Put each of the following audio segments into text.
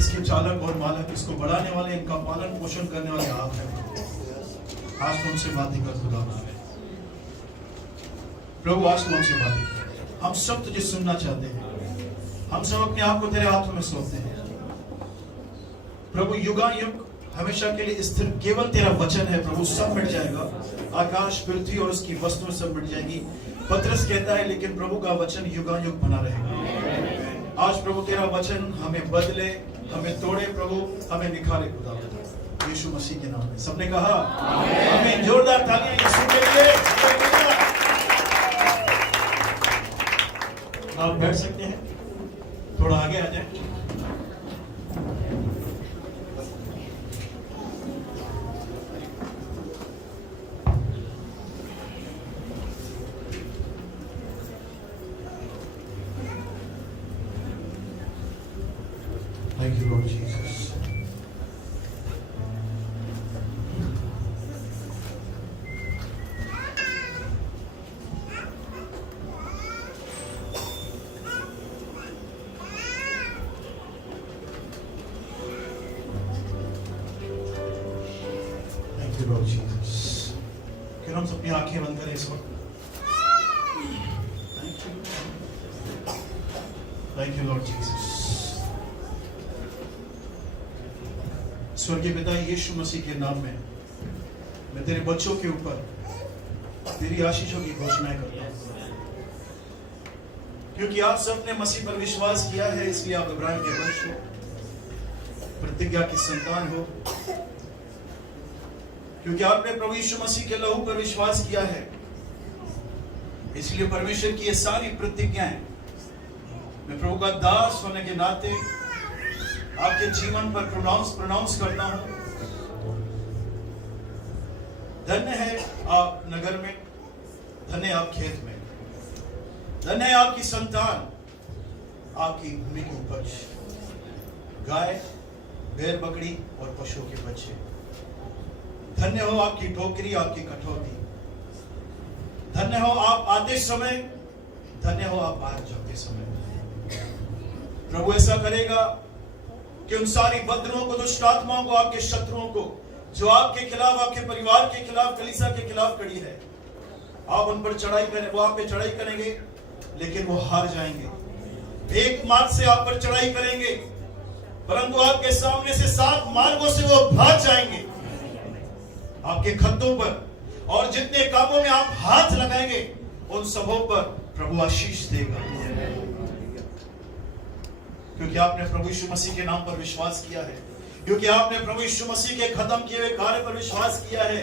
इसके चालक और मालक, इसको बढ़ाने वाले, इनका पालन पोषण करने वाले आप हैं। आज तुमसे बातें कर खुदा प्रभु, आज तुमसे बातें कर। हम सब तुझे सुनना चाहते हैं। हम सब अपने आप को तेरे हाथों में सौंपते हैं प्रभु। युगायुग हमेशा के लिए स्थिर केवल तेरा वचन है प्रभु। सब मिट जाएगा, आकाश पृथ्वी और उसकी वस्तुएं सब मिट जाएगी। पतरस कहता है लेकिन प्रभु का वचन युगायुग बना रहेगा। आज प्रभु तेरा वचन हमें बदले, हमें तोड़े प्रभु, हमें निखारे खुदा, यीशु मसीह के नाम में सबने कहा आमीन। जोरदार तालियां यीशु के लिए। आप बैठ सकते हैं, थोड़ा आगे आ जाए। Thank you, Lord Jesus. Thank you, Lord Jesus. फिर हम अपनी आंखें बंद करें इस वक्त। Thank you, Lord Jesus. स्वर्गीय पिता यीशु मसीह के नाम में मैं तेरे बच्चों के ऊपर तेरी आशीषों की घोषणा करता हूं, क्योंकि आप सब ने मसीह पर विश्वास किया है, इसलिए आप इब्राहिम के वंश हो, प्रतिज्ञा की संतान हो। क्योंकि आपने प्रभु यीशु मसीह के लहू पर विश्वास किया है, इसलिए परमेश्वर की ये सारी प्रतिज्ञाएं मैं प्रभु का दास होने के नाते आपके जीवन पर प्रोनाउंस करता हूं। धन्य है आप नगर में, धन्य है आप खेत में, धन्य है आपकी संतान, आपकी भूमि की उपज, गाय, भेड़, बकरी और पशुओं के बच्चे। धन्य हो आपकी टोकरी, आपकी कटौती। धन्य हो आप आते समय, धन्य हो आप बाहर जाते समय। प्रभु ऐसा करेगा कि उन सारी बंधनों को, दुष्ट आत्माओं को, आपके शत्रुओं को, जो आपके खिलाफ, आपके परिवार के खिलाफ, कलीसिया के खिलाफ खड़ी है, आप उन पर चढ़ाई करें, वो आप पे चढ़ाई करेंगे लेकिन वो हार जाएंगे। एक मार्ग से आप पर चढ़ाई करेंगे परंतु आपके सामने से 7 मार्गों से वो भाग जाएंगे। आपके खतों पर और जितने कामों में आप हाथ लगाएंगे उन सबों पर प्रभु आशीष देगा, क्योंकि आपने प्रभु यीशु मसीह के नाम पर विश्वास किया है, क्योंकि आपने प्रभु यीशु मसीह के खत्म किए हुए कार्य पर विश्वास किया है।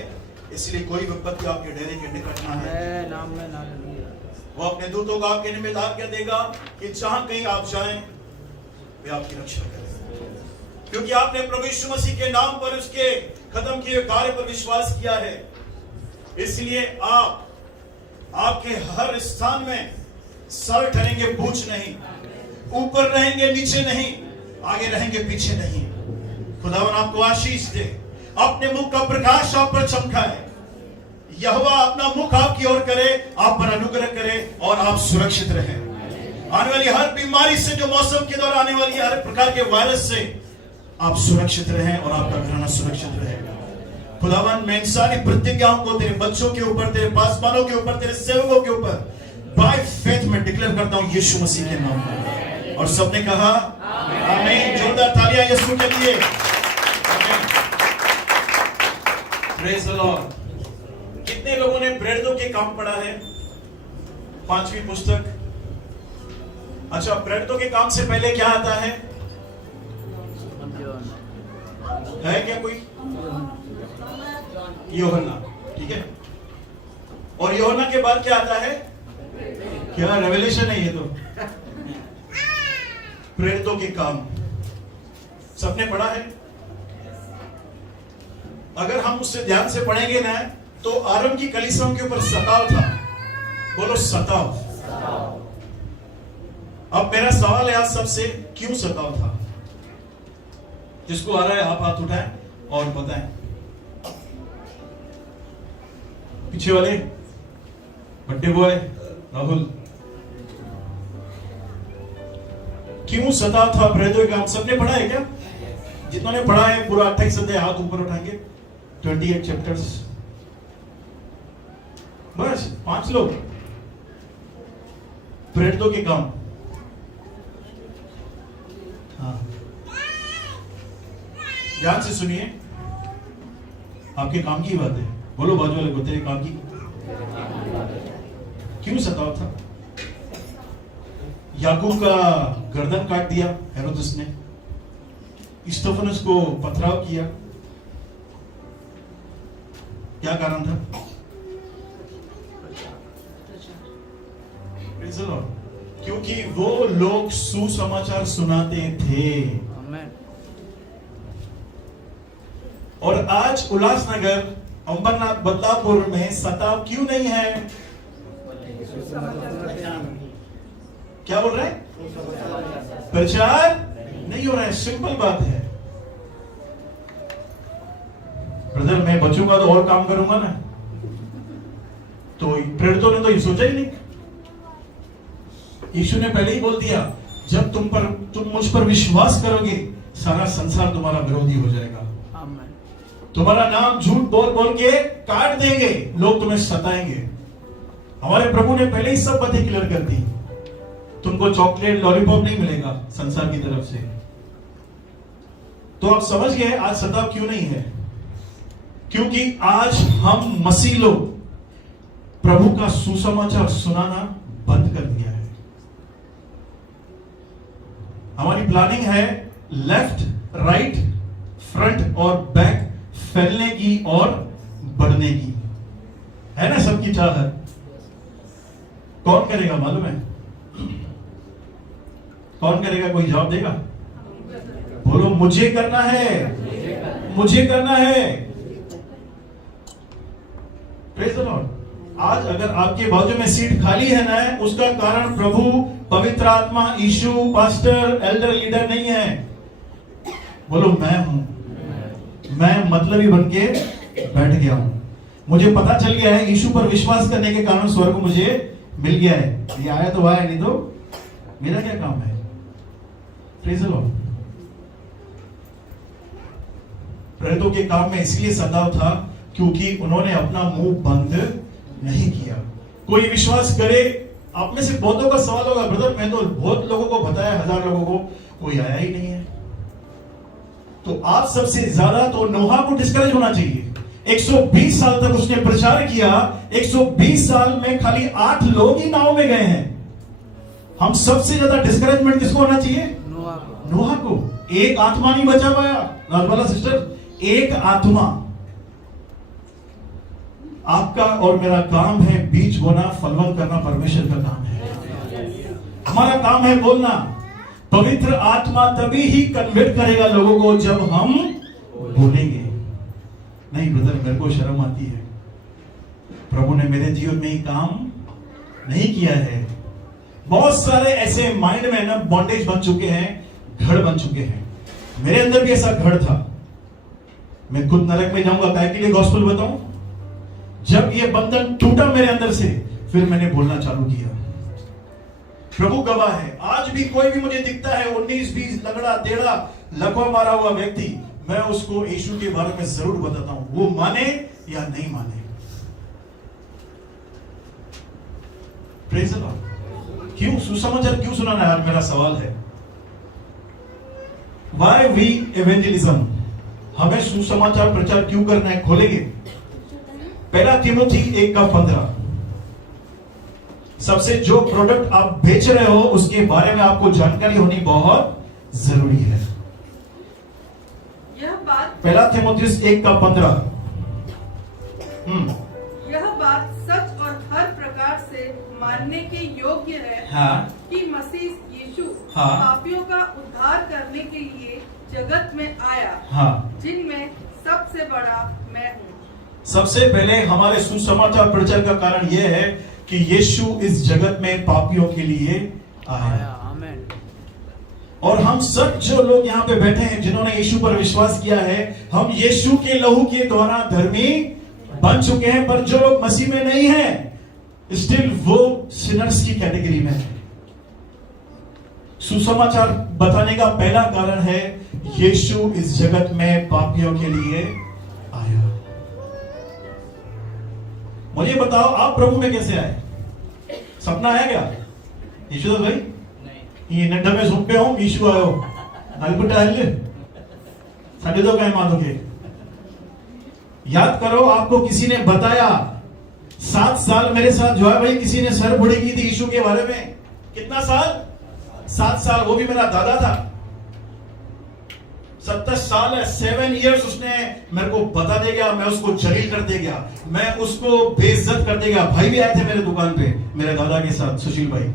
इसलिए कोई विपत्ति आपके डेरे के निकट ना है। वो अपने दूतों को आपके निमित्त आज्ञा देगा कि जहां कहीं आप जाएं वे आपकी रक्षा करें, क्योंकि आपने प्रभु यीशु मसीह के नाम पर उसके खत्म किए हुए कार्य पर विश्वास किया है। इसलिए आप आपके हर स्थान में सर ठहरेंगे, बूझ नहीं, ऊपर रहेंगे नीचे नहीं, आगे रहेंगे पीछे नहीं। खुदावन आपको आशीष दे, अपने मुख का प्रकाश आप पर चमकाए, यहोवा अपना मुख आपकी ओर करे, आप पर अनुग्रह करे और आप सुरक्षित रहें। आने वाली हर बीमारी से, जो मौसम के दौरान आने वाली हर प्रकार के वायरस से आप सुरक्षित रहें और आपका घराना सुरक्षित रहेगा। खुदावन मैं इन सारी प्रतिज्ञाओं को तेरे बच्चों के ऊपर, तेरे पासवानों के ऊपर, तेरे सेवकों के ऊपर बाय फेथ में डिक्लेयर करता हूं यीशु मसीह के नाम में। और सबने कहा आमीन। जोरदार तालियां यीशु के लिए। Praise the Lord. कितने लोगों ने प्रेरितों के काम पढ़ा है? 5वीं पुस्तक। अच्छा, प्रेरितों के काम से पहले क्या आता है क्या कोई? यूहन्ना, ठीक है। और यूहन्ना के बाद क्या आता है? क्या रेवलेशन है ये तो? प्रेरितों के काम सबने पढ़ा है। अगर हम उससे ध्यान से पढ़ेंगे ना तो आरंभ की कलीसियाओं के ऊपर सताव था। बोलो सताव। अब मेरा सवाल है आज सबसे, क्यों सताव था? जिसको आ रहा है आप हाथ उठाएं और बताएं। पीछे वाले बड्डे बॉय राहुल, क्यों सताव था प्रेरितों के काम? सबने पढ़ा है क्या? जितनों ने पढ़ा है पूरा 28 अध्याय हाथ ऊपर उठाएंगे। 28 चैप्टर्स, बस 5 लोग। प्रेरितों के काम, हाँ ध्यान से सुनिए, आपके काम की बात है। बोलो बाजू वाले को, तेरे काम की। क्यों सताव था? याकूब का गर्दन काट दिया हेरोदेस ने, स्टेफनस को पथराव किया, क्या कारण था? क्योंकि वो लोग सुसमाचार सुनाते थे। और आज उल्लासनगर, अंबरनाथ, बदलापुर में सताव क्यों नहीं है? क्या बोल रहे हैं? प्रचार नहीं हो रहा है। सिंपल बात है ब्रदर, मैं बचूंगा तो और काम करूंगा ना। तो प्रेरितों ने तो ये सोचा ही नहीं। यीशु ने पहले ही बोल दिया, जब तुम मुझ पर विश्वास करोगे, सारा संसार तुम्हारा विरोधी हो जाएगा। तुम्हारा नाम झूठ बोल बोल के काट देंगे, लोग तुम्हें सताएंगे। हमारे प्रभु ने पहले ही सब बातें क्लियर कर दी। तुमको चॉकलेट लॉलीपॉप नहीं मिलेगा संसार की तरफ से। तो आप समझ गए आज सताव क्यों नहीं है? क्योंकि आज हम मसीह लोग प्रभु का सुसमाचार सुनाना बंद कर दिया है। हमारी प्लानिंग है लेफ्ट, राइट, फ्रंट और बैक फैलने की और बढ़ने की, है ना सबकी चाहत। कौन करेगा मालूम है? कौन करेगा? कोई जवाब देगा? बोलो, मुझे करना है, मुझे करना है। Praise the Lord. आज अगर आपके बाजू में सीट खाली है ना, उसका कारण प्रभु, पवित्र आत्मा, यीशु, पास्टर, एल्डर, लीडर नहीं है। बोलो, मैं हूं। मैं मतलबी बन के बैठ गया हूं। मुझे पता चल गया है यीशु पर विश्वास करने के कारण स्वर्ग मुझे मिल गया है। ये आया तो आया, नहीं तो मेरा क्या काम है? Praise the Lord. प्रेरितों के काम में इसलिए सताव था क्योंकि उन्होंने अपना मुंह बंद नहीं किया। कोई विश्वास करे, आप में से बहुतों का सवाल होगा, ब्रदर मैं तो बहुत लोगों को बताया, 1000 लोगों को, कोई आया ही नहीं है। तो आप सबसे ज्यादा तो नोहा को डिस्करेज होना चाहिए। 120 साल तक उसने प्रचार किया, 120 साल में खाली 8 लोग ही नाव में गए हैं। हम सबसे ज्यादा डिस्करेजमेंट किसको होना चाहिए? नोहा को। एक आत्मा नहीं बचा पाया। राजवाला सिस्टर, एक आत्मा। आपका और मेरा काम है बीज बोना, फलवंत करना परमेश्वर का काम है। हमारा काम है बोलना। पवित्र आत्मा तभी ही कन्वर्ट करेगा लोगों को जब हम बोलेंगे। नहीं ब्रदर, मेरे को शर्म आती है, प्रभु ने मेरे जीवन में ही काम नहीं किया है। बहुत सारे ऐसे माइंड में ना बॉन्डेज बन चुके हैं, घर बन चुके हैं। मेरे अंदर भी ऐसा घर था। मैं खुद नरक में जाऊंगा काय के लिए गॉस्पेल बताऊं? जब ये बंधन टूटा मेरे अंदर से, फिर मैंने बोलना चालू किया। प्रभु गवाह है, आज भी कोई भी मुझे दिखता है 19-20 लगड़ा टेढ़ा लकवा मारा हुआ व्यक्ति, मैं उसको यीशु के बारे में जरूर बताता हूं, वो माने या नहीं माने। Praise the Lord. क्यों सुसमाचार क्यों सुनाना है? मेरा सवाल है, व्हाई वी इवेंजलिज्म? हमें सुसमाचार प्रचार क्यों करना है? खोलेंगे 1 तीमुथी 1:15। सबसे जो प्रोडक्ट आप बेच रहे हो उसके बारे में आपको जानकारी होनी बहुत जरूरी है। यह बात 1 तीमुथी 1:15। यह बात सच और हर प्रकार से मानने के योग्य है, हाँ, कि मसीह यीशु हाँ, पापियों का उद्धार करने के लिए जगत में आया, हाँ, जिनमें सबसे बड़ा मैं हूँ। सबसे पहले हमारे सुसमाचार प्रचार का कारण यह है कि यीशु इस जगत में पापियों के लिए आया। और हम सब जो लोग यहाँ पे बैठे हैं जिन्होंने यीशु पर विश्वास किया है, हम यीशु के लहू के द्वारा धर्मी बन चुके हैं। पर जो लोग मसीह में नहीं हैं, स्टिल वो सिनर्स की कैटेगरी में है। सुसमाचार बताने का पहला कारण है यीशु इस जगत में पापियों के लिए आया। मुझे बताओ आप प्रभु में कैसे आए? सपना आया क्या? यीशु तो भाई ये नड्डा में सुन पे हूं यीशु आयो अलबुटा हल्ले साढ़े दो का मानोगे। याद करो आपको किसी ने बताया। 7 साल मेरे साथ जो है भाई किसी ने सर बुड़ी की थी यीशु के बारे में। कितना साल? 7 साल। वो भी मेरा दादा था। 70 साल है 7 इयर्स उसने मेरे को बता दे गया, मैं उसको जलील कर दे गया, मैं उसको बेइज्जत कर दे गया। भाई भी आए थे मेरे दुकान पे मेरे दादा के साथ, सुशील भाई।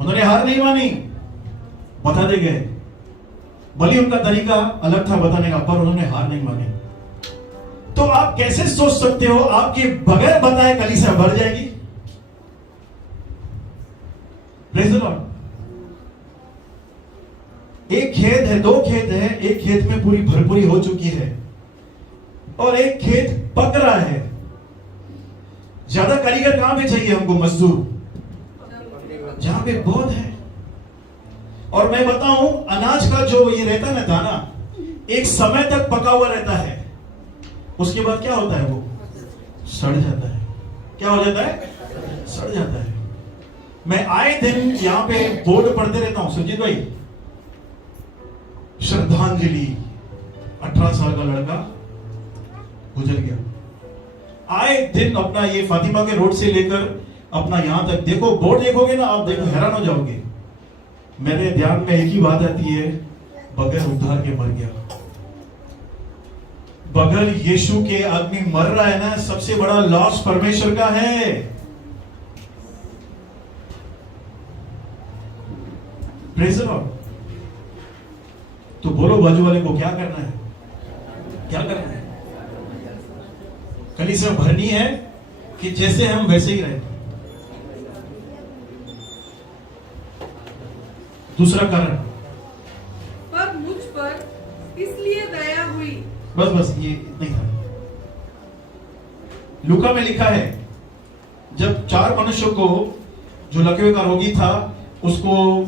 उन्होंने हार नहीं मानी, बता दे गए। भले उनका तरीका अलग था बताने का, पर उन्होंने हार नहीं मानी। तो आप कैसे सोच सकते हो आपके बगैर बताए कलीसिया बढ़ जाएगी? Praise the Lord. एक खेत है, 2 खेत है, एक खेत में पूरी भरपूरी हो चुकी है और एक खेत पक रहा है। ज्यादा कारीगर कहां पे चाहिए हमको? मजदूर जहां पे बहुत है। और मैं बताऊं अनाज का जो ये रहता है ना दाना, एक समय तक पका हुआ रहता है, उसके बाद क्या होता है? वो सड़ जाता है। क्या हो जाता है? सड़ जाता है। मैं आए दिन यहां पे बोर्ड पढ़ते रहता हूं, सुजीत भाई, श्रद्धांजलि 18 साल का लड़का गुजर गया। आए दिन अपना ये फातिमा के रोड से लेकर अपना यहां तक देखो, बोर्ड देखोगे ना आप, देखो हैरान हो जाओगे। मेरे ध्यान में एक ही बात आती है, बगैर उद्धार के मर गया। बगैर यीशु के आदमी मर रहा है ना, सबसे बड़ा लॉस परमेश्वर का है। Praise the Lord. तो बोलो बाजू वाले को क्या करना है? क्या करना है? कलीसिया भरनी है कि जैसे हम वैसे ही रहे? दूसरा कारण, पर मुझ पर इसलिए दया हुई। बस ये नहीं था। लूका में लिखा है जब 4 मनुष्यों को, जो लकवे हुए का रोगी था, उसको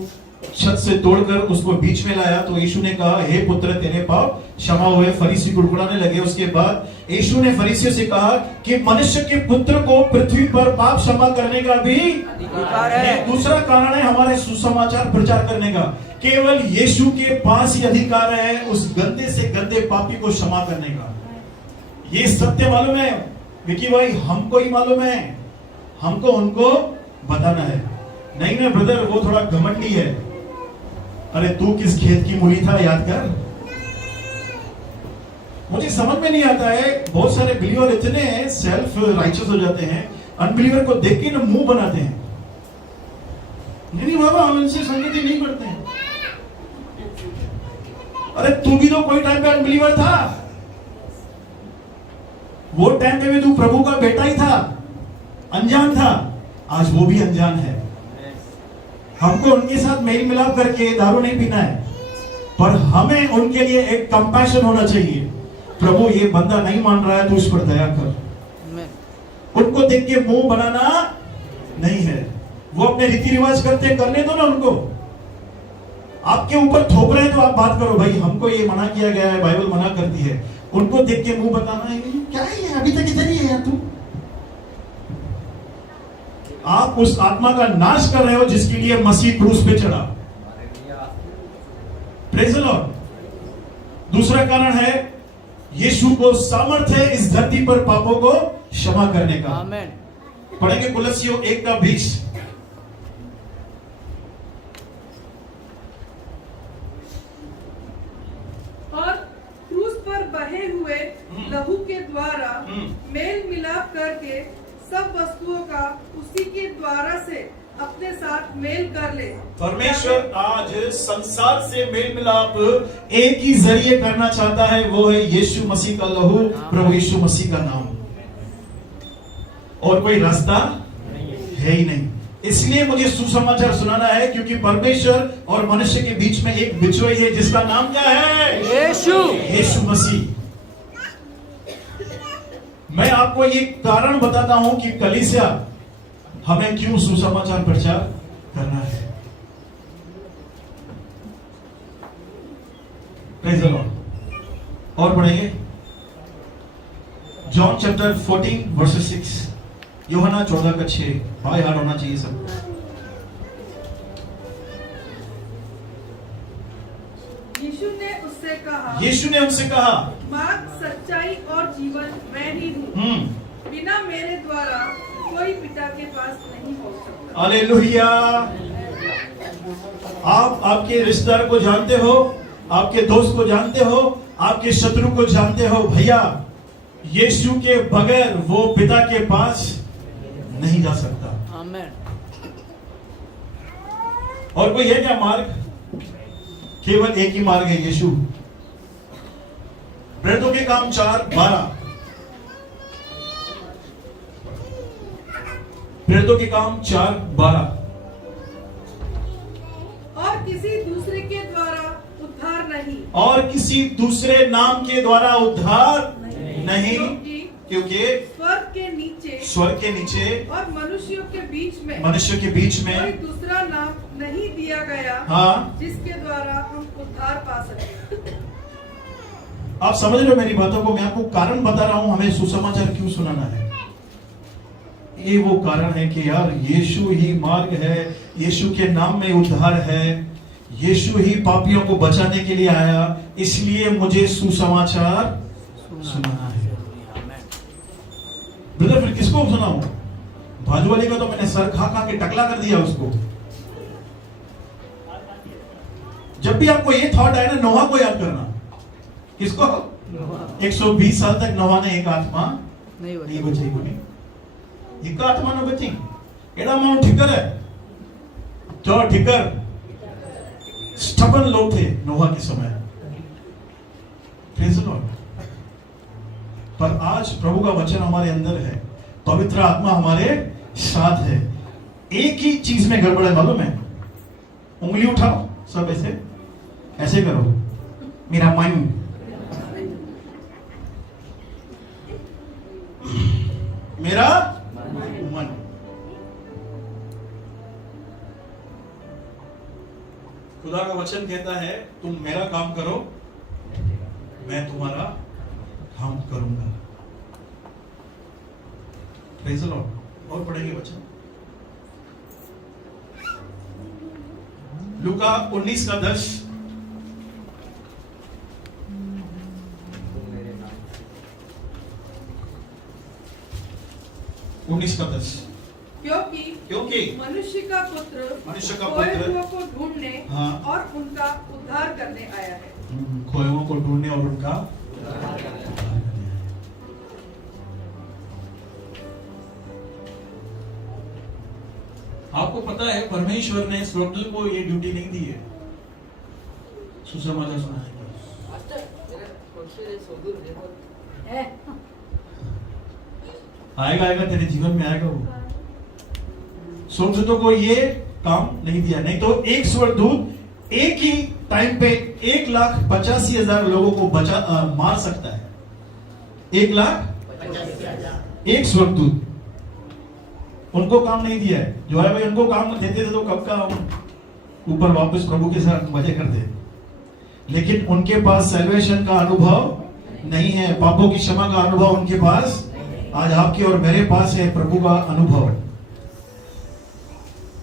छत से तोड़कर उसको बीच में लाया, तो यीशु ने कहा, हे पुत्र तेरे पाप क्षमा हुए। फरीसी कुड़कुड़ाने लगे। उसके बाद यीशु ने फरीसियों से कहा कि मनुष्य के पुत्र को पृथ्वी पर पाप क्षमा करने का भी अधिकार है। दूसरा कारण है हमारे सुसमाचार प्रचार करने का। केवल यीशु के पास ही अधिकार है उस गंदे से गंदे पापी को क्षमा करने का। ये सत्य मालूम है विकी भाई, हमको ही मालूम है, हमको उनको बताना है। नहीं ना ब्रदर, वो थोड़ा घमंडी है। अरे तू किस खेत की मूली था याद कर। मुझे समझ में नहीं आता है, बहुत सारे बिलीवर इतने सेल्फ राइचस हो जाते हैं, अनबिलीवर को देख के ना मुंह बनाते हैं। नहीं बाबा, हम इनसे संगति नहीं करते हैं। अरे तू भी तो कोई टाइम पे अनबिलीवर था। वो टाइम पे भी तू प्रभु का बेटा ही था, अनजान था। आज वो भी अनजान है। हमको उनके साथ मेल मिलाप करके दारू नहीं पीना है, पर हमें उनके लिए एक कंपैशन होना चाहिए। प्रभु ये बंदा नहीं मान रहा है, तू इस पर दया कर। उनको देख के मुंह बनाना नहीं है। वो अपने रीति रिवाज करने दो ना उनको। आपके ऊपर थोप रहे हैं तो आप बात करो, भाई हमको ये मना किया गया है, बाइबल मना करती है। उनको देख के मुंह बताना है, क्या है ये, अभी तक इधर ही है यार तू। आप उस आत्मा का नाश कर रहे हो जिसके लिए मसीह क्रूस पे चढ़ा। Praise the Lord. दूसरा कारण है यीशु को सामर्थ्य है इस धरती पर पापों को क्षमा करने का। आमीन। पढ़ेंगे कुलस्सियों 1:20। और क्रूस पर बहे हुए लहू के द्वारा मेल मिलाप करके सब वस्तुओं का उसी के द्वारा से अपने साथ मेल कर ले। परमेश्वर आज संसार से मेल मिलाप एक ही जरिए करना चाहता है, वो है यीशु मसीह का लहू, प्रभु यीशु मसीह का नाम। और कोई रास्ता है ही नहीं। इसलिए मुझे सुसमाचार सुनाना है, क्योंकि परमेश्वर और मनुष्य के बीच में एक बिचौई है जिसका नाम क्या है? यीशु मसीह। मैं आपको ये कारण बताता हूं कि कलीसिया हमें क्यों सुसमाचार प्रचार करना है। Praise the lord. और पढ़ेंगे जॉन चैप्टर 14 वर्सेस 6, यूहन्ना 14:6, बाय हार्ट होना चाहिए सब। यीशु ने उनसे कहा मार्ग, सच्चाई और जीवन मैं ही हूँ। बिना मेरे द्वारा कोई पिता के पास नहीं पहुँच सकता। हालेलुया। आप आपके रिश्तेदार को जानते हो, आपके दोस्त को जानते हो, आपके शत्रु को जानते हो, भैया यीशु के बगैर वो पिता के पास नहीं जा सकता। आमीन। और कोई है क्या मार्ग? केवल एक ही मार्ग है, यीशु। प्रेरितों के काम 4:12, प्रेरितों के काम 4:12। और किसी दूसरे के द्वारा उद्धार नहीं, और किसी दूसरे नाम के द्वारा उद्धार नहीं, क्योंकि स्वर्ग के नीचे और मनुष्यों के बीच में कोई दूसरा नाम नहीं दिया गया, हाँ, जिसके द्वारा हम उद्धार पा सके। आप समझ रहे हो मेरी बातों को? मैं आपको कारण बता रहा हूं हमें सुसमाचार क्यों सुनाना है। ये वो कारण है कि यार यीशु ही मार्ग है, यीशु के नाम में उद्धार है, यीशु ही पापियों को बचाने के लिए आया, इसलिए मुझे सुसमाचार सुनाना है। ब्रदर फिर किसको सुनाऊं? बाजू वाले का तो मैंने सर खा खा के टकला कर दिया उसको। जब भी आपको ये थॉट आए ना, नोहा को याद करना। किसको? 120 साल तक नोहा ने एक आत्मा नहीं बचाई। बोली एक आत्मा न बची। एड़ा मानो ठिकर है तो ठिकर स्टबन लोग थे नोहा के समय। Praise the Lord. पर आज प्रभु का वचन हमारे अंदर है, पवित्र आत्मा हमारे साथ है। एक ही चीज में गड़बड़ है, मालूम है? उंगली उठाओ सब, ऐसे करो, मेरा मन। मेरा मन। खुदा का वचन कहता है तुम मेरा काम करो, मैं तुम्हारा काम करूंगा। Praise the lord. और पढ़ेंगे वचन लूका 19:10। क्योंकि मनुष्य का पुत्र खोए हुओं को ढूंढने और उनका उद्धार करने आया है। खोए हुओं को ढूंढने और उनका आपको पता है परमेश्वर ने स्वर्गदूत को ये ड्यूटी नहीं दी है सुसमाचार सुनाने की। आएगा तेरे जीवन में आएगा वो। स्वर्गदूतों को ये काम नहीं दिया, नहीं तो एक स्वर्गदूत एक ही टाइम पे 1,85,000 लोगों को मार सकता है। 1,85,000 एक स्वर्गदूत। उनको काम नहीं दिया है। जो है भाई उनको काम देते थे तो कब का ऊपर वापस प्रभु के साथ मजे करते, लेकिन उनके पास सैल्वेशन का अनुभव नहीं है, पापों की क्षमा का अनुभव उनके पास आज आपके और मेरे पास है, प्रभु का अनुभव।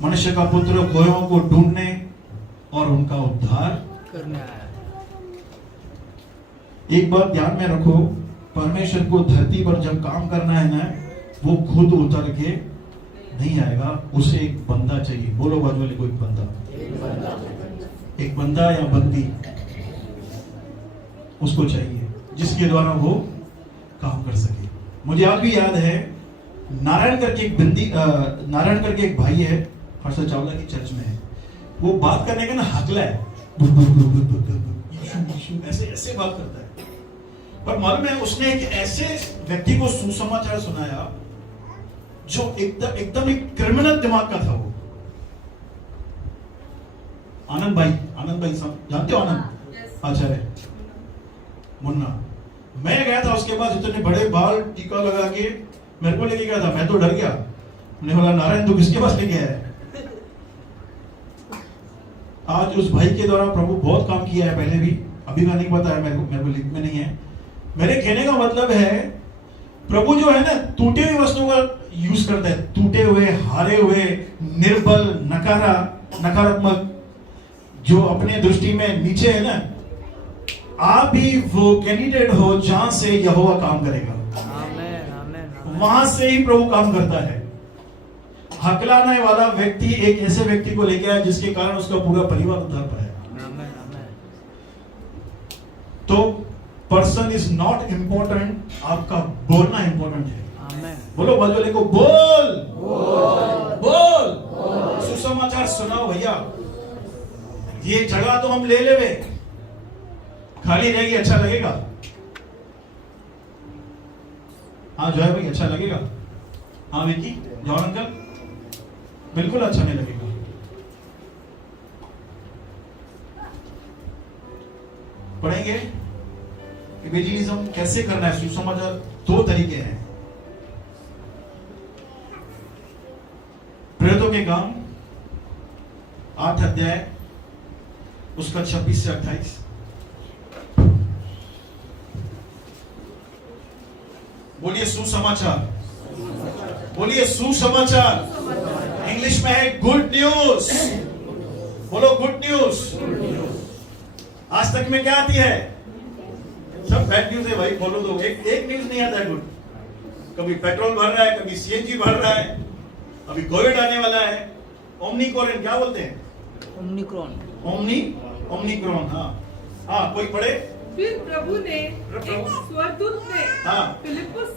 मनुष्य का पुत्र खोयों को ढूंढने और उनका उद्धार करने आया। एक बात ध्यान में रखो, परमेश्वर को धरती पर जब काम करना है ना, वो खुद उतर के नहीं आएगा, उसे एक बंदा चाहिए। बोलो बाजू वाले को, एक बंदा या बंदी उसको चाहिए जिसके द्वारा वो काम कर सके। मुझे आप भी याद है, नारायण करके एक भाई है, हर्षद चावला की चर्च में है। वो बात करने का ना हकला है, ऐसे ऐसे बात करता है। पर मालूम है उसने एक ऐसे व्यक्ति को सुसमाचार सुनाया जो एकदम एक क्रिमिनल दिमाग का था। वो आनंद भाई जानते हो? आनंद आचार्य मुन्ना। मैं गया था उसके पास, इतने बड़े बाल टीका लगा के मेरे को लेके गया था। मैं तो डर गया, मैंने बोला नारायण तू किसके पास लेके आया है? आज उस भाई के द्वारा प्रभु बहुत काम किया है, पहले भी अभी का नहीं पता है, मेरे को लिख में नहीं है। मेरे कहने का मतलब है प्रभु जो है ना टूटी हुई वस्तुओं का यूज करता है, टूटे हुए, हारे हुए, निर्बल, नकारात्मक, जो अपने दृष्टि में नीचे है ना, आप भी वो कैंडिडेट हो जहां से यहोवा काम करेगा। वहां से ही प्रभु काम करता है। हकलाने वाला व्यक्ति एक ऐसे व्यक्ति को लेके आया जिसके कारण उसका पूरा परिवार उद्धार पाया। तो पर्सन इज नॉट इंपॉर्टेंट, आपका बोलना इंपॉर्टेंट है। बोलो बाजू को, बोल बोल सुसमाचार सुनाओ भैया। ये जगह तो हम ले लेवे, खाली रहेगी, अच्छा लगेगा? हाँ जॉय भाई, अच्छा लगेगा? हाँ विकी, जॉन अंकल, बिल्कुल अच्छा नहीं लगेगा। पढ़ेंगे इवेंजेलिज्म कैसे करना है, सुसमाचार 2 तरीके हैं। प्रेरितों के काम 8 अध्याय उसका 26 से 28। बोलिए सुसमाचार, बोलिए सुसमाचार। इंग्लिश में है गुड न्यूज। बोलो गुड न्यूज। आज तक में क्या आती है? सब बैड न्यूज है भाई, बोलो तो एक न्यूज नहीं आता है गुड। कभी पेट्रोल भर रहा है, कभी सीएनजी भर रहा है, अभी कोविड आने वाला है, ओमनिक्रॉन, क्या बोलते हैं? ओमनिक्रॉन। हाँ कोई पढ़े? फिर प्रभु ने एक स्वर्गदूत ने फिलिप्पुस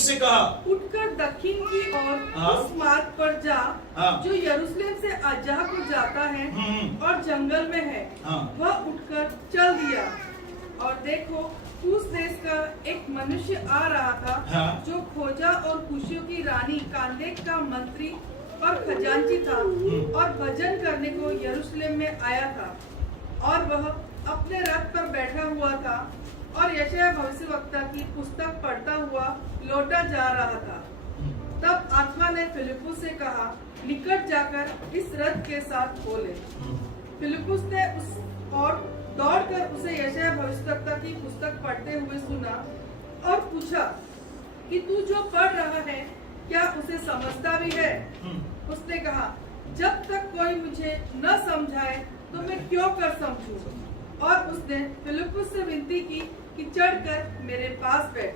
से कहा उठकर दक्षिण की ओर उस मार्ग पर जा जो यरूशलेम से अज्जाह को जाता है और जंगल में है। वह उठकर चल दिया और देखो उस देश का एक मनुष्य आ रहा था जो खोजा और कुशियों की रानी कांदे का मंत्री और खजांची था और भजन करने को यरूशलेम में आया था। और वह अपने रथ पर बैठा हुआ था और यशायाह भविष्यवक्ता की पुस्तक पढ़ता हुआ लौटा जा रहा था। तब आत्मा ने फिलिप्पुस से कहा, निकट जाकर इस रथ के साथ बोले। फिलिप्पुस ने उस और दौड़कर उसे यशायाह भविष्यवक्ता की पुस्तक पढ़ते हुए सुना और पूछा कि तू जो पढ़ रहा है क्या उसे समझता भी है? उसने कहा, जब तक कोई मुझे न समझाए तो मैं क्यों कर समझूं? और उसने फिलिप्पुस से विनती की कि चढ़कर मेरे पास बैठ।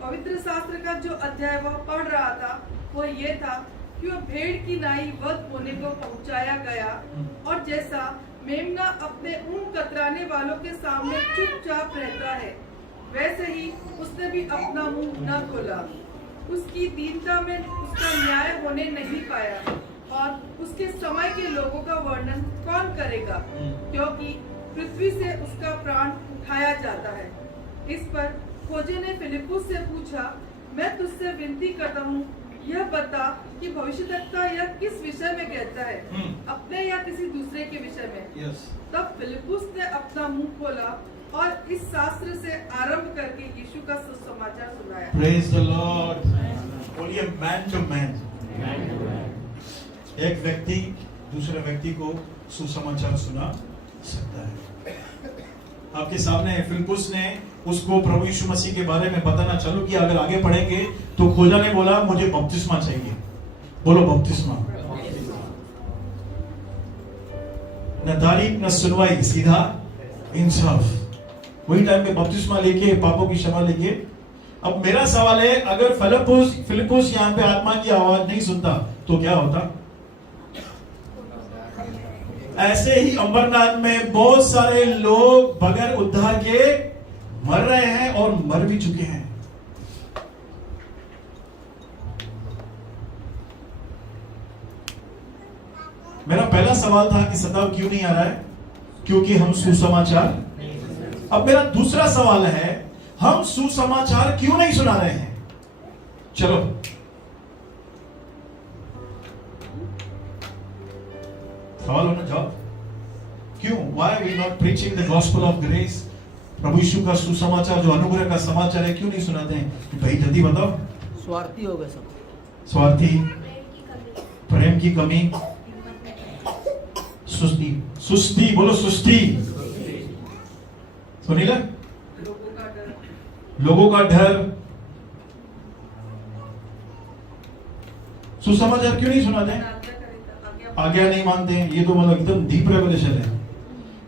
पवित्र शास्त्र का जो अध्याय वह पढ़ रहा था वो ये था कि वह भेड़ की नाई वध होने को पहुंचाया गया और जैसा मेमना अपने ऊन कतराने वालों के सामने चुपचाप रहता है, वैसे ही उसने भी अपना मुंह न खोला। उसकी दीनता में उसका न्याय होने नहीं पाया और उसके समय के लोगों का वर्णन कौन करेगा, क्योंकि पृथ्वी से उसका प्राण उठाया जाता है। इस पर खोजे ने फिलिप्पुस से पूछा, मैं तुझसे विनती करता हूँ, यह बता कि भविष्यद्वक्ता यह किस विषय में कहता है, अपने या किसी दूसरे के विषय में? तब फिलिप्पुस ने अपना मुंह खोला और इस शास्त्र से आरंभ करके यीशु का सुसमाचार सुनाया। Praise the Lord। बोलिए मैन टू मैन। एक व्यक्ति दूसरे व्यक्ति को सुसमाचार सुना सकता है। आपके सामने फिलिप्पुस ने उसको प्रभु यीशु मसीह के बारे में बताना चालू किया। अगर आगे पढ़ेंगे तो खोजा ने बोला, मुझे बपतिस्मा चाहिए। बोलो बपतिस्मा। न तारीफ न सुनवाई, सीधा इंसाफ। वही टाइम पे बपतिस्मा लेके, पापों की क्षमा लेके। अब मेरा सवाल है, अगर फिलिप्पुस यहाँ पे आत्मा की आवाज नहीं सुनता तो क्या होता? ऐसे ही अमरनाथ में बहुत सारे लोग बगैर उद्धार के मर रहे हैं और मर भी चुके हैं। मेरा पहला सवाल था कि सताव क्यों नहीं आ रहा है? क्योंकि हम सुसमाचार। अब मेरा दूसरा सवाल है, हम सुसमाचार क्यों नहीं सुना रहे हैं? चलो सवाल होना जवाब। क्यों? Why we not preaching the gospel of grace? प्रभु यीशु का सुसमाचार जो अनुग्रह का समाचार है क्यों नहीं सुनाते हैं? भाई जल्दी बताओ। स्वार्थी हो गए सब। स्वार्थी, प्रेम की कमी, सुस्ती। बोलो सुस्ती। सुनीला, लोगों का डर, लोगों का डर। सुसमाचार क्यों नहीं सुनाते हैं? आज्ञा नहीं मानते हैं। ये तो मतलब एकदम डीप रेवलेशन है।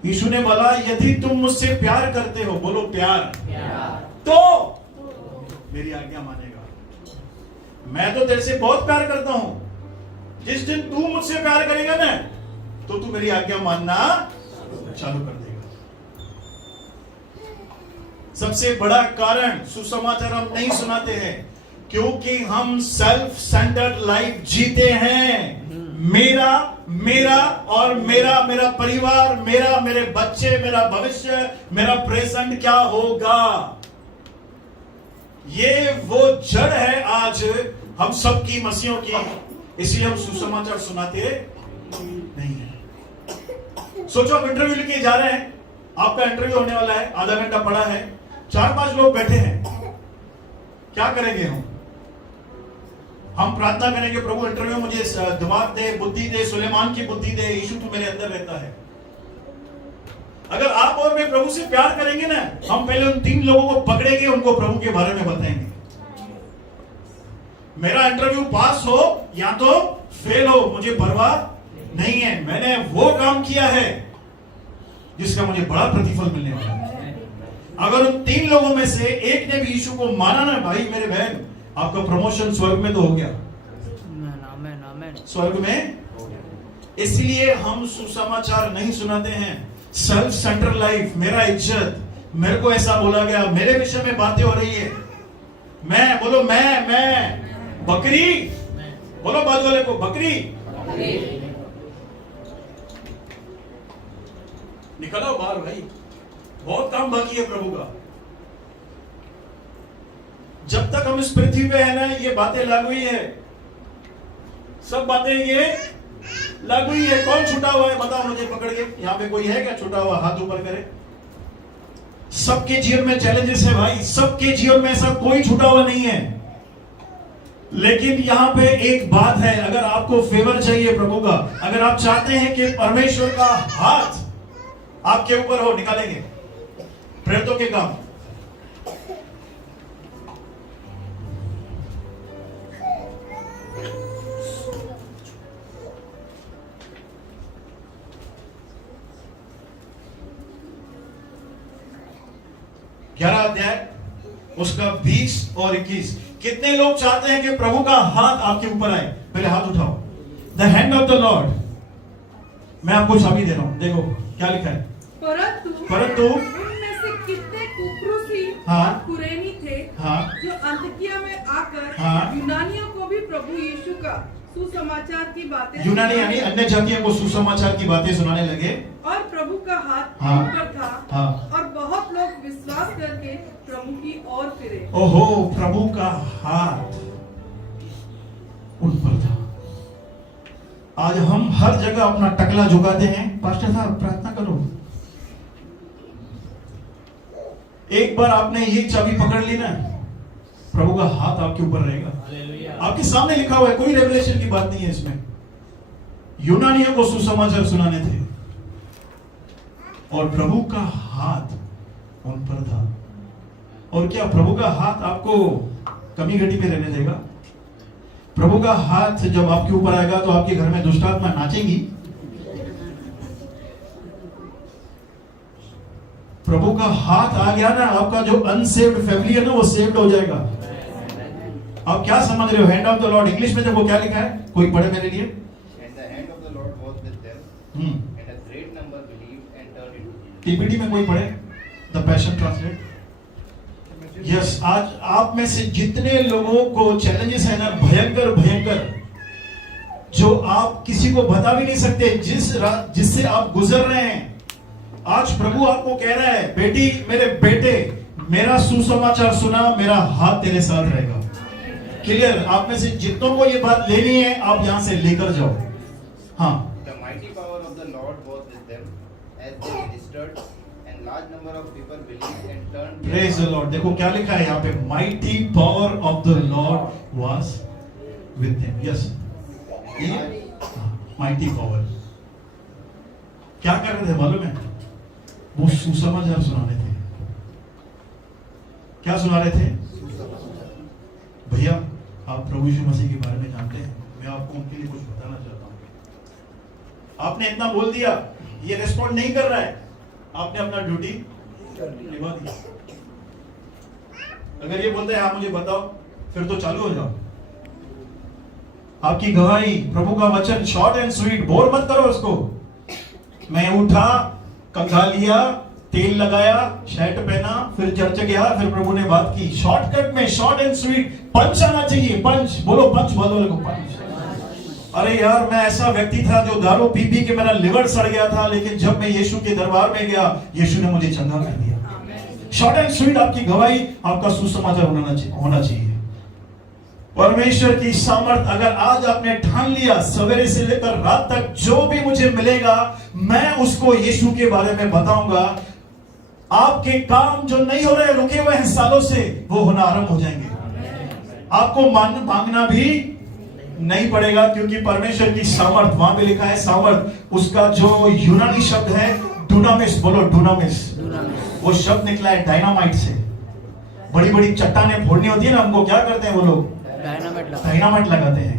यीशु ने बोला यदि तुम मुझसे प्यार करते हो, बोलो प्यार, तो मेरी आज्ञा मानेगा। मैं तो तेरे से बहुत प्यार करता हूं। जिस दिन तू मुझसे प्यार करेगा ना, तो तू मेरी आज्ञा मानना चालू कर देगा। सबसे बड़ा कारण सुसमाचार हम नहीं सुनाते हैं क्योंकि हम सेल्फ सेंटर्ड लाइफ जीते हैं। मेरा मेरा और मेरा, मेरा परिवार, मेरा, मेरे बच्चे, मेरा भविष्य, मेरा प्रेजेंट क्या होगा, ये वो जड़ है आज हम सबकी मसीहों की। इसलिए हम सुसमाचार सुनाते नहीं है। सोचो आप इंटरव्यू लेके जा रहे हैं, आपका इंटरव्यू होने वाला है, आधा घंटा पड़ा है, 4-5 लोग बैठे हैं, क्या करेंगे हम प्रार्थना करेंगे प्रभु इंटरव्यू मुझे दिमाग दे, बुद्धि दे, सुलेमान की बुद्धि दे, यीशु तू मेरे अंदर रहता है। अगर आप और मैं प्रभु से प्यार करेंगे ना, हम पहले उन 3 लोगों को पकड़ेंगे, उनको प्रभु के बारे में बताएंगे। मेरा इंटरव्यू पास हो या तो फेल हो, मुझे परवाह नहीं है। मैंने वो काम किया है जिसका मुझे बड़ा प्रतिफल मिलने वाला है। अगर उन 3 लोगों में से एक ने भी यीशु को माना ना, भाई मेरे बहन, आपका प्रमोशन स्वर्ग में तो हो गया, स्वर्ग में। इसलिए हम सुसमाचार नहीं सुनाते हैं। सेल्फ सेंटर लाइफ, मेरा इज्जत, मेरे को ऐसा बोला गया, मेरे विषय में बातें हो रही है, मैं, बोलो मैं बकरी, बोलो बाजू वाले को बकरी, निकलो बाहर भाई, बहुत काम बाकी है प्रभु का। जब तक हम इस पृथ्वी पे है ना, ये बातें लागू ही है, सब बातें ये लागू ही है। कौन छूटा हुआ है बताओ मुझे पकड़ के, यहां पे कोई है क्या छूटा हुआ? हाथ ऊपर करे। सबके जीवन में चैलेंजेस है भाई, सबके जीवन में ऐसा कोई छूटा हुआ नहीं है। लेकिन यहां पे एक बात है, अगर आपको फेवर चाहिए प्रभु का, अगर आप चाहते हैं कि परमेश्वर का हाथ आपके ऊपर हो, निकालेंगे प्रेरितों के काम। अध्याय उसका 20 और 21। कितने लोग चाहते हैं कि प्रभु का हाथ आपके ऊपर आए? पहले हाथ उठाओ। The hand of the Lord. मैं आपको चाबी दे रहा हूं, देखो क्या लिखा है। परंतु उनमें से कितने कुप्रोसी और कुरेनी थे, जो अंतकिया में आकर यूनानियों को भी प्रभु यीशु का सुसमाचार की बातें, यूनानी यानी अन्य जातियों को सुसमाचार की बातें सुनाने लगे, और प्रभु का हाथ उन पर था, और बहुत लोग विश्वास करके प्रभु की ओर फिरे। ओहो, प्रभु का हाथ उन पर था। आज हम हर जगह अपना टकला झुकाते हैं, पास्टर साहब प्रार्थना करो। एक बार आपने ये चाबी पकड़ ली ना, प्रभु का हाथ आपके ऊपर रहेगा। आपके सामने लिखा हुआ है, कोई रेवलेशन की बात नहीं है इसमें। यूनानियों को सुसमाचार सुनाने थे और प्रभु का हाथ उन पर था। और क्या प्रभु का हाथ आपको कमी घटी पे रहने देगा? प्रभु का हाथ जब आपके ऊपर आएगा तो आपके घर में दुष्ट आत्मा नाचेंगी। प्रभु का हाथ आ गया ना, आपका जो अनसेव्ड फैमिली है ना, वो सेव्ड हो जाएगा। आप क्या समझ रहे हो? Hand of the Lord, English में देखो क्या लिखा है, कोई पढ़े मेरे लिए। टीपीटी में कोई पढ़े, द पैशन ट्रांसलेट। यस, आज आप में से जितने लोगों को चैलेंजेस है ना, भयंकर भयंकर, जो आप किसी को बता भी नहीं सकते, जिससे आप गुजर रहे हैं, आज प्रभु आपको कह रहा है, बेटी, मेरे बेटे, मेरा सुसमाचार सुना, मेरा हाथ तेरे साथ रहेगा। क्लियर? आप में से जितनों को ये बात लेनी है, आप यहां से लेकर जाओ। हाँ, The mighty power of the Lord was with them as they ministered, and large number of people believed and turned. Praise the Lord। देखो क्या लिखा है यहाँ पे, mighty power of the Lord was with them। Yes, mighty power। क्या कर रहे थे मालूम है? वो सुसमाचार सुनाने थे। क्या सुना रहे थे भैया? आप प्रभु यीशु मसीह के बारे में जानते हैं? मैं आपको उनके लिए कुछ बताना चाहता हूं। आपने इतना बोल दिया, ये रिस्पॉन्ड नहीं कर रहा है, आपने अपना ड्यूटी निभा दिया। अगर ये बोलते हैं आप मुझे बताओ, फिर तो चालू हो जाओ। आपकी गवाही, प्रभु का वचन शॉर्ट एंड स्वीट, बोर मत करो उसको। मैं उठा, कंघा लिया, तेल लगाया, शर्ट पहना, फिर चर्च गया, फिर प्रभु ने बात की। शॉर्टकट में, शॉर्ट एंड स्वीट, पंच आना चाहिए। पंच बोलो, पंच बोलो, लोगों पंच। अरे यार, मैं ऐसा व्यक्ति था जो दारू पी पी के मेरा लिवर सड़ गया था, लेकिन जब मैं यीशु के दरबार में गया, यीशु ने मुझे चंगा कर दिया। शॉर्ट एंड स्वीट आपकी गवाही, आपका सुसमाचार होना चाहिए। परमेश्वर की सामर्थ, अगर आज आपने ठान लिया सवेरे से लेकर रात तक जो भी मुझे मिलेगा, मैं उसको यीशु के बारे में बताऊंगा। आपके काम जो नहीं हो रहे, रुके हुए हैं सालों से, वो होना आरंभ हो जाएंगे। आपको मांगना भी नहीं पड़ेगा, क्योंकि परमेश्वर की सामर्थ, वहां पे लिखा है सामर्थ, उसका जो यूनानी शब्द है डुनामिस, बोलो डुनामिस। वो शब्द निकला है डायनामाइट से। बड़ी बड़ी चट्टानें फोड़नी होती है ना, हमको क्या करते हैं वो लोग? डायनामाइट लगाते हैं।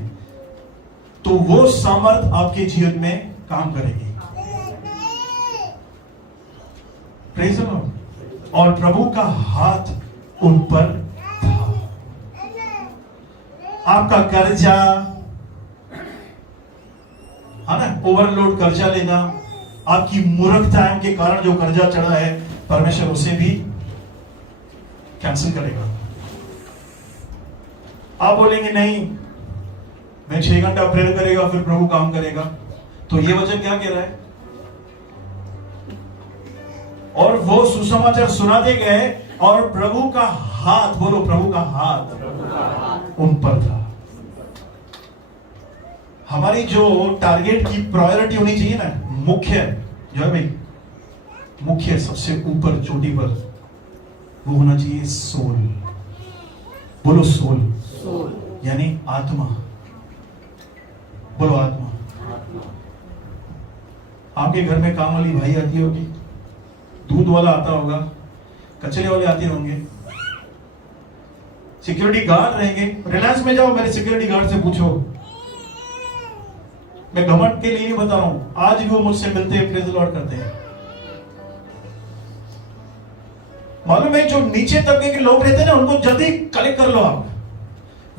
तो वो सामर्थ आपके जीवन में काम करेगी। Praise the lord. और प्रभु का हाथ उन पर था। आपका कर्जा, है ना, ओवरलोड कर्जा लेना, आपकी मूर्खता के कारण जो कर्जा चढ़ा है, परमेश्वर उसे भी कैंसिल करेगा। आप बोलेंगे नहीं, मैं 6 घंटा प्रेयर करेगा फिर प्रभु काम करेगा। तो ये वचन क्या कह रहा है? और वो सुसमाचार सुनाते गए और प्रभु का हाथ, बोलो प्रभु का हाथ उन पर था। हमारी जो टारगेट की प्रायोरिटी होनी चाहिए ना, मुख्य जो है भाई, मुख्य सबसे ऊपर चोटी पर, वो होना चाहिए सोल। बोलो सोल, यानी आत्मा। बोलो आत्मा। आपके घर में काम वाली भाई आती होगी, दूध वाला आता होगा, कचरे वाले आते होंगे, सिक्योरिटी गार्ड रहेंगे। रिलायंस में जाओ, मेरे सिक्योरिटी गार्ड से पूछो। मैं घमंड के लिए नहीं बता रहा हूं, आज भी वो मुझसे मिलते हैं, प्रेज़ द लॉर्ड करते हैं। मालूम है, जो नीचे तबके के लोग रहते हैं ना, उनको जल्दी कलेक्ट कर लो आप।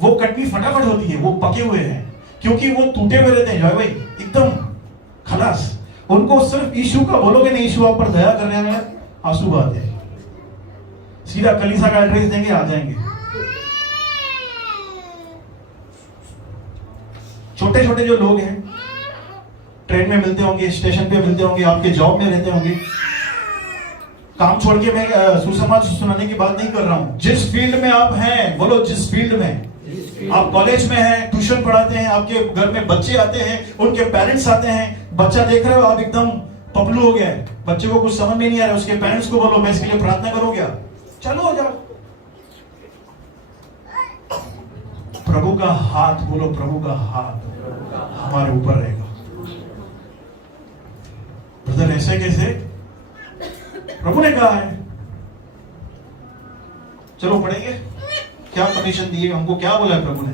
वो कटनी फटाफट होती है, वो पके हुए हैं, क्योंकि वो टूटे हुए रहते हैं जो है भाई, एकदम खलास। उनको सिर्फ यीशु का बोलोगे नहीं, यीशु आप पर दया करने में, आंसू बहाते हैं, सीधा कलीसा का एड्रेस देंगे, आ जाएंगे। छोटे छोटे जो लोग हैं, ट्रेन में मिलते होंगे, स्टेशन पे मिलते होंगे, आपके जॉब में रहते होंगे। काम छोड़ के मैं सुसमाचार सुनाने की बात नहीं कर रहा हूं। जिस फील्ड में आप हैं, बोलो जिस फील्ड में आप कॉलेज में हैं, ट्यूशन पढ़ाते हैं, आपके घर में बच्चे आते हैं, उनके पेरेंट्स आते हैं, बच्चा देख रहे हो आप एकदम पपलू हो गया है, बच्चे को कुछ समझ में नहीं आ रहा है, उसके पेरेंट्स को बोलो मैं इसके लिए प्रार्थना करूं क्या? चलो हो जाओ। प्रभु का हाथ, बोलो प्रभु का हाथ हमारे ऊपर रहेगा। ब्रदर ऐसे कैसे? प्रभु ने कहा है। चलो पढ़ेंगे, क्या कमीशन दी है हमको, क्या बोला है प्रभु ने?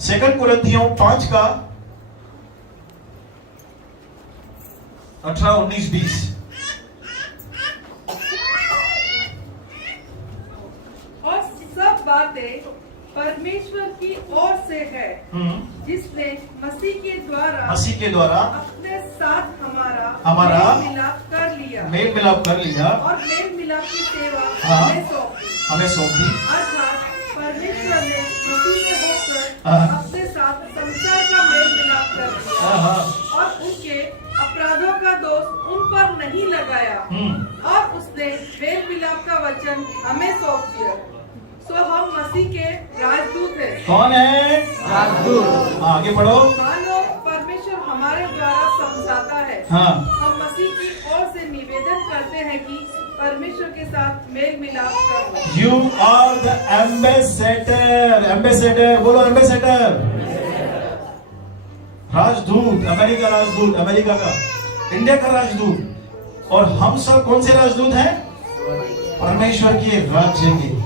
2 कुरिन्थियों 5 का 18, 19, 20। और सब बातें परमेश्वर की ओर से है, जिसने मसीह के द्वारा अपने साथ हमारा मेल मिलाप कर लिया और मेल मिलाप की सेवा हमें सौंपी। अर्थात परमेश्वर ने मसीह में होकर अपने साथ संसार का मेल मिलाप कर लिया और उनके अपराधों का दोष उन पर नहीं लगाया, और उसने मेल मिलाप का वचन हमें सौंप दिया। तो हम मसीह के राजदूत हैं। कौन है? राजदूत। आगे पढ़ो। मानो परमेश्वर हमारे द्वारा समझाता है। हम मसीह की ओर से निवेदन करते हैं कि परमेश्वर के साथ मेल मिलाप करो। You are the ambassador, ambassador, बोलो ambassador। राजदूत, अमेरिका राजदूत, अमेरिका का, इंडिया का राजदूत। और हम सब कौन से राजदूत हैं? परमेश्वर के राज्य के।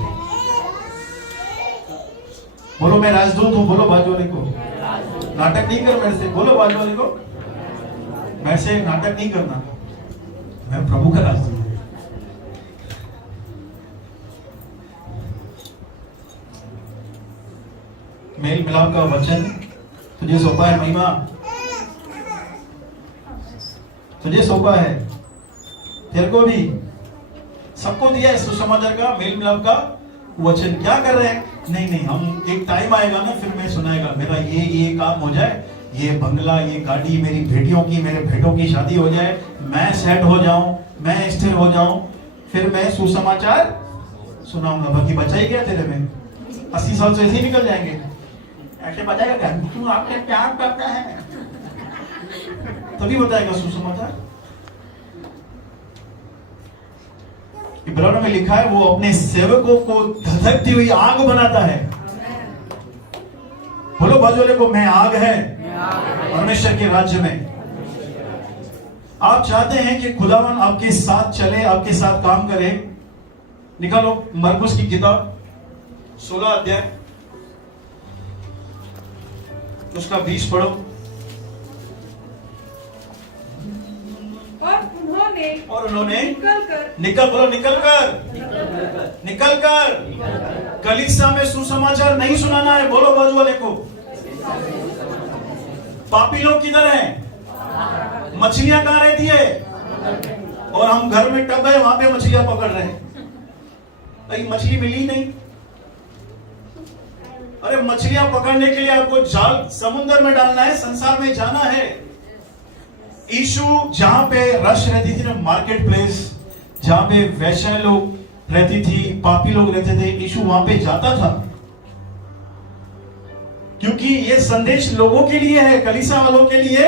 बोलो मैं राजदूत हूं, बोलो बाजू वाले को। नाटक नहीं कर मेरे से, बोलो बाजू वाले को, मेरे से नाटक नहीं करना, मैं प्रभु का राजदूत हूं। मेल मिलाप का वचन तुझे सौंपा है महिमा, तुझे सौंपा है, तेरे को भी, सबको दिया है सुसमाचार का, मेल मिलाप का वचन। क्या कर रहे हैं? नहीं, हम एक टाइम आएगा ना, फिर मैं सुनाएगा, मेरा ये काम हो जाए, ये बंगला, ये गाड़ी, मेरी बेटियों की, मेरे बेटों की शादी हो जाए, मैं सेट हो जाऊं, मैं स्थिर हो जाऊं, फिर मैं सुसमाचार सुनाऊंगा। बाकी बचा ही गया तेरे में? 80 साल से ऐसे ही निकल जाएंगे, ऐसे बताएगा तू आपसे प्यार करता है, तभी बताएगा सुसमाचार। इब्रानियों में लिखा है वो अपने सेवकों को धधकती हुई आग बनाता है। बोलो बाजू वाले को, मैं आग है परमेश्वर के राज्य में। आप चाहते हैं कि खुदावन आपके साथ चले, आपके साथ काम करे? निकालो मरकुस की किताब 16 अध्याय, उसका 20 पढ़ो। और उन्होंने निकल कर कलीसिया में सुसमाचार नहीं सुनाना है। बोलो बाजू वाले को, पापी लोग किधर हैं? मछलियां कहां रहती है? और हम घर में टब है, वहां पे मछलियां पकड़ रहे हैं। कहीं मछली मिली नहीं। अरे मछलियां पकड़ने के लिए आपको जाल समुद्र में डालना है, संसार में जाना है। यीशु जहां पे रश रहती थी ना, मार्केट प्लेस, जहां पे वैश्य लोग रहती थी, पापी लोग रहते थे, यीशु वहां पे जाता था, क्योंकि ये संदेश लोगों के लिए है, कलीसिया वालों के लिए।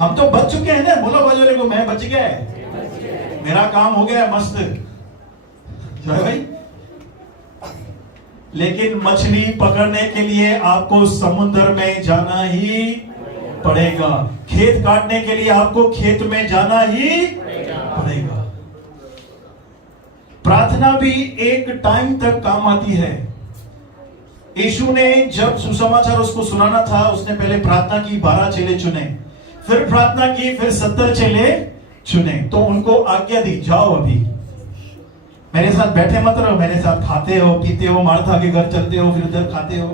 हम तो बच चुके हैं ना, बोलो बाजू को, मैं बच गया है, मेरा काम हो गया है, मस्त जय भाई। लेकिन मछली पकड़ने के लिए आपको समुद्र में जाना ही पड़ेगा, खेत काटने के लिए आपको खेत में जाना ही पड़ेगा। प्रार्थना भी एक टाइम तक काम आती है। यीशु ने जब सुसमाचार उसको सुनाना था, उसने पहले प्रार्थना की, 12 चेले चुने, फिर प्रार्थना की, फिर 70 चेले चुने, तो उनको आज्ञा दी, जाओ अभी मेरे साथ बैठे मत रहो, मेरे साथ खाते हो, पीते हो, मार्था के घर चलते हो, फिर उधर खाते हो।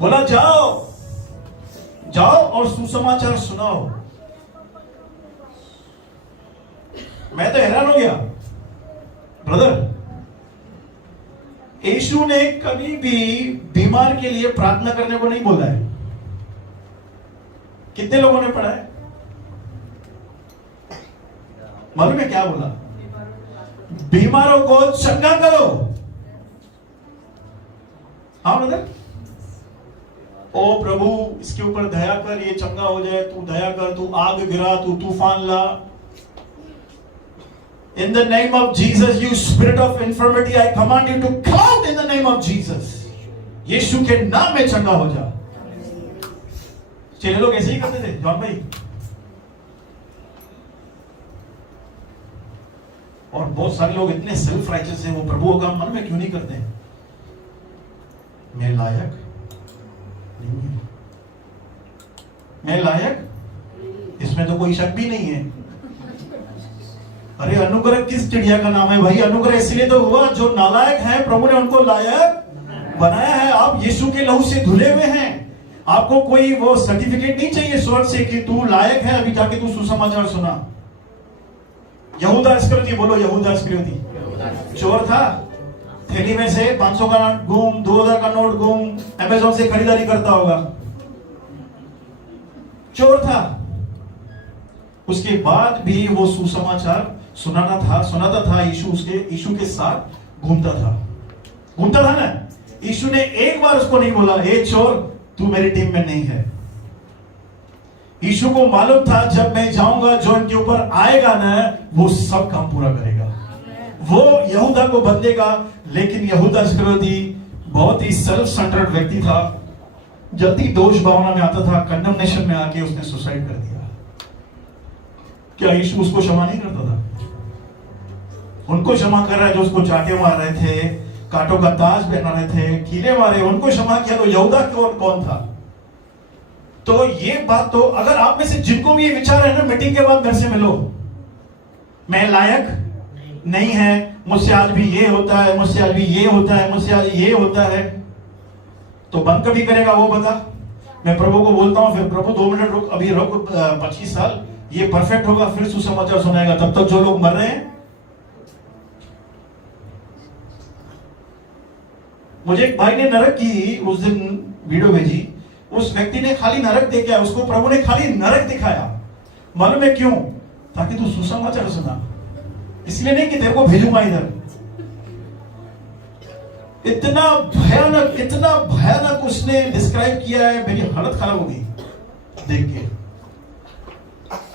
बोला जाओ जाओ और सुसमाचार सुनाओ। मैं तो हैरान हो गया ब्रदर, यीशु ने कभी भी बीमार के लिए प्रार्थना करने को नहीं बोला है। कितने लोगों ने पढ़ा है? मालूम है क्या बोला? बीमारों को चंगा करो। हाँ ब्रदर, ओ प्रभु इसके ऊपर दया कर, ये चंगा हो जाए, तू दया कर, तू आग गिरा, तू तूफान ला। In the name of Jesus, you spirit of infirmity, I command you to come out in the name of Jesus. यीशु के नाम में चंगा हो जा। चेले लोग ऐसे ही करते थे जॉन भाई, और बहुत सारे लोग इतने सेल्फ राइचस हैं, वो प्रभु का मन में क्यों नहीं करते हैं? मैं लायक नहीं है, मैं लायक, इसमें तो कोई शक भी नहीं है। अरे अनुग्रह किस चिड़िया का नाम है भाई? अनुग्रह इसलिए तो हुआ जो नालायक है, प्रभु ने उनको लायक बनाया है। आप यीशु के लहू से धुले हुए हैं, आपको कोई वो सर्टिफिकेट नहीं चाहिए स्वर्ग से कि तू लायक है, अभी जाके तू सुसमाचार सुना। यहूदा इस्करियोती, बोलो यहूदा इस्करियोती चोर था, थैली में से 500 का नोट गुम, 2000 का नोट गुम, अमेज़न से खरीदारी करता होगा, चोर था। उसके बाद भी वो सुसमाचार सुनाता था। यीशु के साथ घूमता था ना। यीशु ने एक बार उसको नहीं बोला, ए चोर तू मेरी टीम में नहीं है। यीशु को मालूम था जब मैं जाऊंगा, जो इनके ऊपर आएगा ना, वो सब काम पूरा करेगा, वो यहूदा को बदलेगा। लेकिन यहूदा इस्करियोती बहुत ही सेल्फ सेंटर्ड व्यक्ति था, जल्दी दोष भावना में आता था, कंडमनेशन में आके उसने सुसाइड कर दिया। क्या यीशु उसको क्षमा नहीं करता था? उनको क्षमा कर रहा है जो उसको चाटे मार रहे थे, कांटों का ताज पहना रहे थे, कीले मारे, उनको क्षमा किया, तो यहूदा कौन था? तो ये बात, तो अगर आप में से जिनको भी ये विचार है ना, मीटिंग के बाद घर से मिलो, मैं लायक नहीं है, मुझसे आज भी ये होता है, मुझसे आज भी ये होता है, मुझसे आज ये होता है, तो बंद कभी करेगा वो बता। मैं प्रभु को बोलता हूं, फिर प्रभु 2 मिनट रुक, अभी रुक, 25 साल ये परफेक्ट होगा, फिर सुसमाचार सुनाएगा। तब तक जो लोग मर रहे हैं, मुझे एक भाई ने नरक की उस दिन वीडियो भेजी, उस व्यक्ति ने खाली नरक देखा, उसको प्रभु ने खाली नरक दिखाया। मालूम है क्यों? ताकि तू सुसमाचार सुना, इसलिए नहीं कि तेरे को भेजूंगा इधर। इतना भयानक उसने डिस्क्राइब किया है, मेरी हालत खराब हो गई देख के।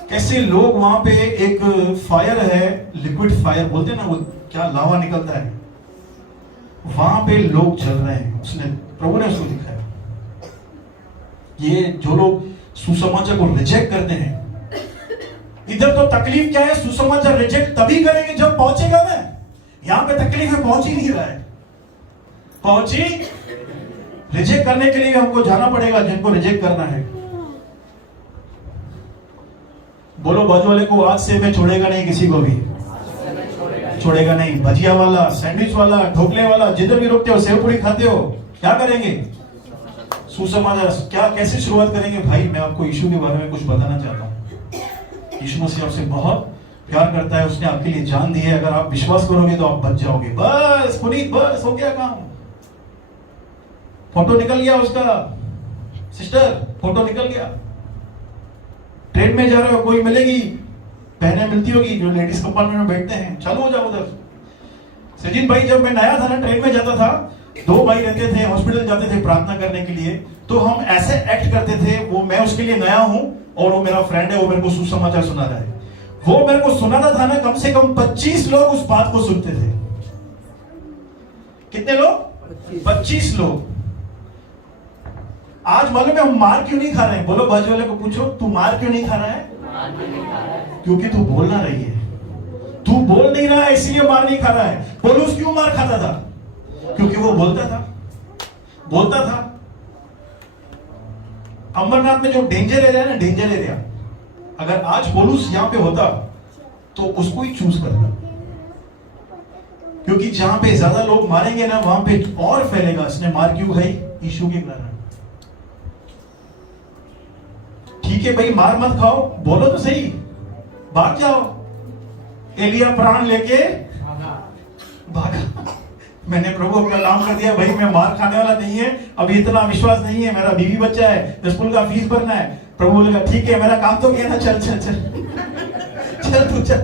कैसे लोग वहां पे, एक फायर है, लिक्विड फायर बोलते हैं ना, वो क्या लावा निकलता है, वहां पे लोग चल रहे हैं, उसने, प्रभु ने उसको दिखाया। ये जो लोग सुसमाचार को रिजेक्ट करते हैं, इधर तो तकलीफ क्या है, सुसमाचार रिजेक्ट तभी करेंगे जब पहुंचेगा ना। यहां पे तकलीफ है, पहुंच ही नहीं रहा है, पहुंची, रिजेक्ट करने के लिए हमको जाना पड़ेगा जिनको रिजेक्ट करना है। बोलो बाजू वाले को, आज से मैं छोड़ेगा नहीं किसी को भी, छोड़ेगा नहीं। भजिया वाला, सैंडविच वाला, ढोकले वाला, जिधर भी रुकते हो, सेव पूरी खाते हो, क्या करेंगे? सुसमाचार क्या, कैसे शुरुआत करेंगे? भाई मैं आपको यीशु के बारे में कुछ बताना चाहता हूं। यीशु मसीह आपसे बहुत प्यार करता है, उसने आपके लिए जान दी है। अगर आप विश्वास करोगे तो आप बच जाओगे। बस पुनीत, बस हो गया काम। फोटो निकल गया उसका, सिस्टर फोटो निकल गया। ट्रेन में जा रहे हो, कोई मिलेगी, बहनें मिलती होगी जो लेडीज कंपार्टमेंट में बैठते हैं, चलो हो जाओ उधर। सजीन भाई, जब मैं नया था ना, ट्रेन में जाता था, 2 भाई रहते थे, हॉस्पिटल जाते थे प्रार्थना करने के लिए, तो हम ऐसे एक्ट करते थे, वो मैं उसके लिए नया हूं और वो मेरा फ्रेंड है, वो मेरे को सुसमाचार सुना रहा है। वो मेरे को सुनाता था ना, कम से कम 25 लोग उस बात को सुनते थे। कितने लोग? 25 लोग। आज मालूम है हम मार क्यों नहीं खा रहे हैं? बोलो बाजू वाले को पूछो, तू मार क्यों नहीं खा रहा है? क्योंकि तू बोल ना रही है, तू बोल नहीं रहा है, इसलिए मार नहीं खा रहा है। पौलुस क्यों मार खाता था? क्योंकि वो बोलता था। अमरनाथ में जो डेंजर एरिया है ना, डेंजर एरिया, अगर आज पौलुस यहां पे होता तो उसको ही चूज करता, क्योंकि जहां पे ज्यादा लोग मारेंगे ना, वहां पे और फैलेगा। इसने मार क्यों खाई? यीशु के कारण। ठीक है भाई, मार मत खाओ, बोलो तो सही, भाग जाओ। एलिया प्राण लेके भागा। मैंने प्रभु अपना काम कर दिया भाई, मैं मार खाने वाला नहीं है, अभी इतना विश्वास नहीं है, मेरा बीवी बच्चा है, स्कूल का फीस भरना है। प्रभु बोलेगा ठीक है, मेरा काम तो किया ना, चल चल चल चल तू चल।